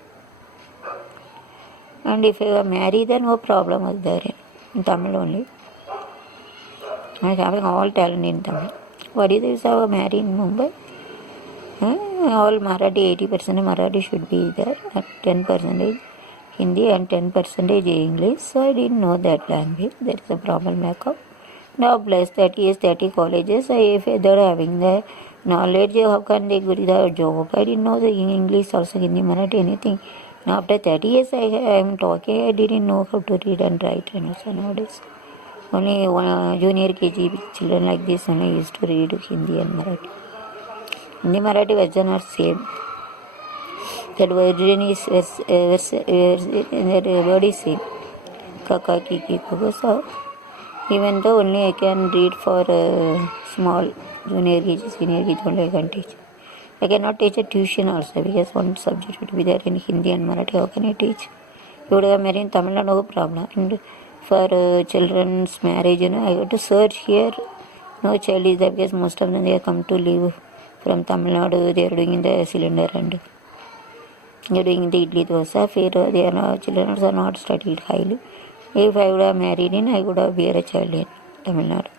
if I marry, then no problem was there in Tamil only. I am having all talent in Tamil. What is this? I married in Mumbai. All Marathi, 80% Marathi should be there, 10% Hindi and 10% English. So I didn't know that language. That is a problem makeup. Now plus 30 is 30 colleges. If they are having the knowledge, how can they get the job? I didn't know the English also, Hindi, Marathi, anything. After 30 years, I am talking, I didn't know how to read and write. So nowadays, only junior KG children like this only used to read Hindi and Marathi. Hindi Marathi version are same. That version is that word is same. Kaka, kiki, koko. So even though only I can read for small junior KG, senior KG only I can teach. I cannot teach a tuition also because one subject would be there in Hindi and Marathi. How can I teach? You would have married in Tamil Nadu, no problem. And for children's marriage, I have to search here. No child is there because most of them they have come to live from Tamil Nadu. They are doing the cylinder and they are doing the idli dosa. Their children are not studied highly. If I would have married in, I would have bear a child in Tamil Nadu.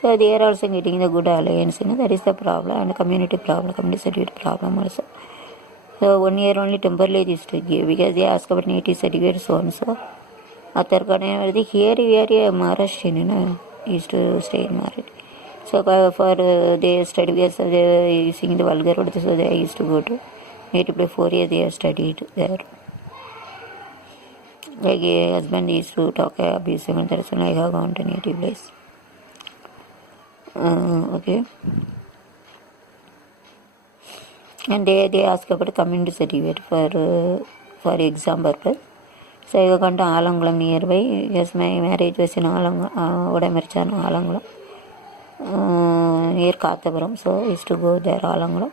So they are also getting the good alliance, that is the problem, and community problem, community certificate problem also. So 1 year only temporarily they used to give because they ask about native certificate so and so. Here we are a Maharashtrian, used to stay in Maharashtra. So for their study, they are using the vulgar word, so they used to go to native 4 years they have studied there. Like a husband used to talk abusive and that's when I have gone to native place. Okay. And they ask about community certificate for exam purpose. So I went to Alangulam nearby. Yes, my marriage was in Alangulam, near Kathapuram. So I used to go there, Alangulam.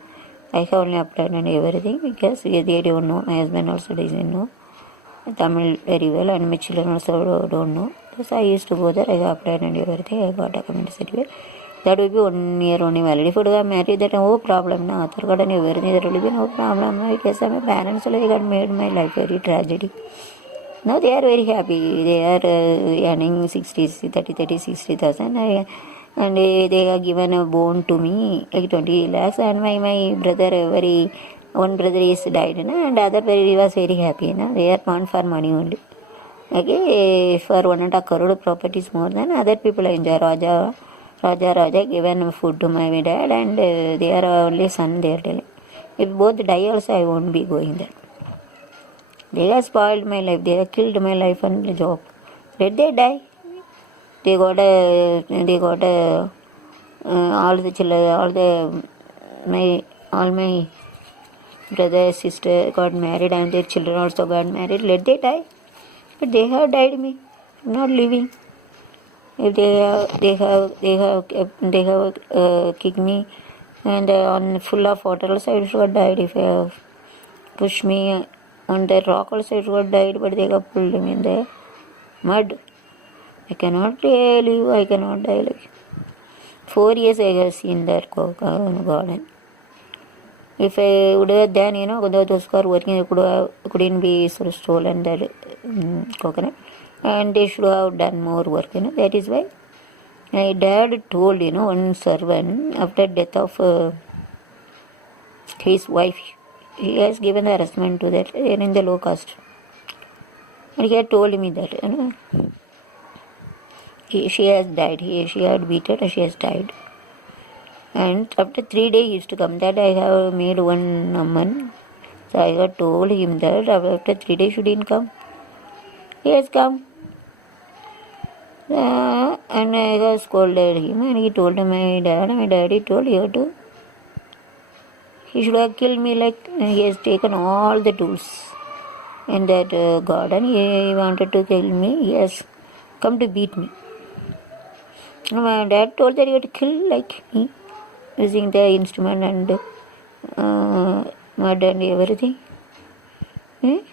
I have only applied and everything because they don't know. My husband also doesn't know Tamil very well and my children also don't know. So I used to go there. I applied and everything. I got a community certificate. That will be 1 year only valid. If you got married, that no problem. No, there will be no problem. Because my parents got made my life very tragedy. Now they are very happy. They are earning 30,000, and they have given a bone to me like 20 lakhs. And my brother, one brother is died, and other brother was very happy. They are born for money only. Okay, for 1.5 crore properties more than other people enjoy. Raja given food to my dad, and they are only son they are telling. If both die also, I won't be going there. They have spoiled my life. They have killed my life and job. Let they die. They got all the children, all my brother, sister got married, and their children also got married. Let they die. But they have died me. I'm not living. If they have kicked me and on full of water also it got died. If they have pushed me on the rock also it got died, but they got pulled me in the mud. I cannot live, I cannot die. Like 4 years I have seen that garden. If I would have then, those who are working, couldn't be sort of stolen that coconut. And they should have done more work, That is why my dad told, one servant after death of his wife, he has given the harassment to that in the low caste. And he had told me that, she has died. She had beaten and she has died. And after 3 days he used to come. That I have made one amman. So I had told him that after 3 days she didn't come. He has come. And I have scolded him, and he told my daddy told you to. He should have killed me, like he has taken all the tools in that garden. He wanted to kill me. He has come to beat me. My dad told that he had to kill like me, using the instrument and mud and everything. And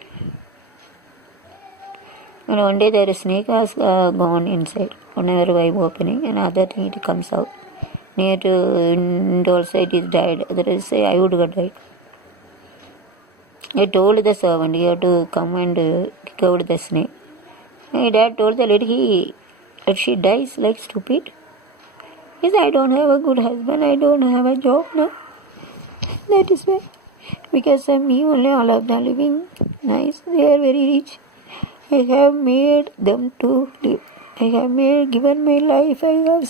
one day there is snake has gone inside. Whenever I'm opening, and other thing it comes out. Near to indoor side it died. That is I would have died. I told the servant he had to come and kick out the snake. My dad told the lady if she dies like stupid. He said, I don't have a good husband, I don't have a job now. That is why. Because of me only all of them living nice. They are very rich. I have made them to live. I have given my life. I have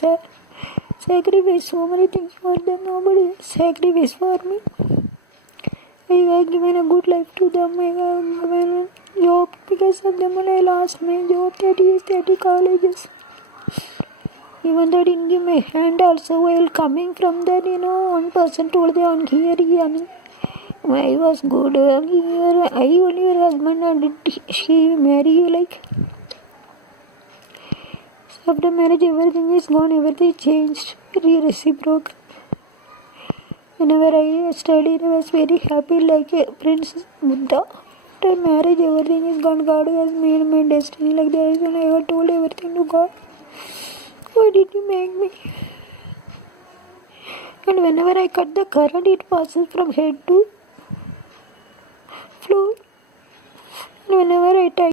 sacrificed so many things for them. Nobody sacrificed for me. I have given a good life to them. I have given a job because of them, and I lost my job 30 years, 30 colleges. Even though I didn't give my hand also, while coming from that, one person told me on here, I was good. Here, I only your husband, and did she marry you like? So after marriage, everything is gone, everything changed, very reciprocal. Whenever I studied, I was very happy like a Princess Buddha. After marriage, everything is gone. God has made my destiny like that. And I have told everything to God. Why did you make me? And whenever I cut the current, it passes from head to floor. And whenever I tie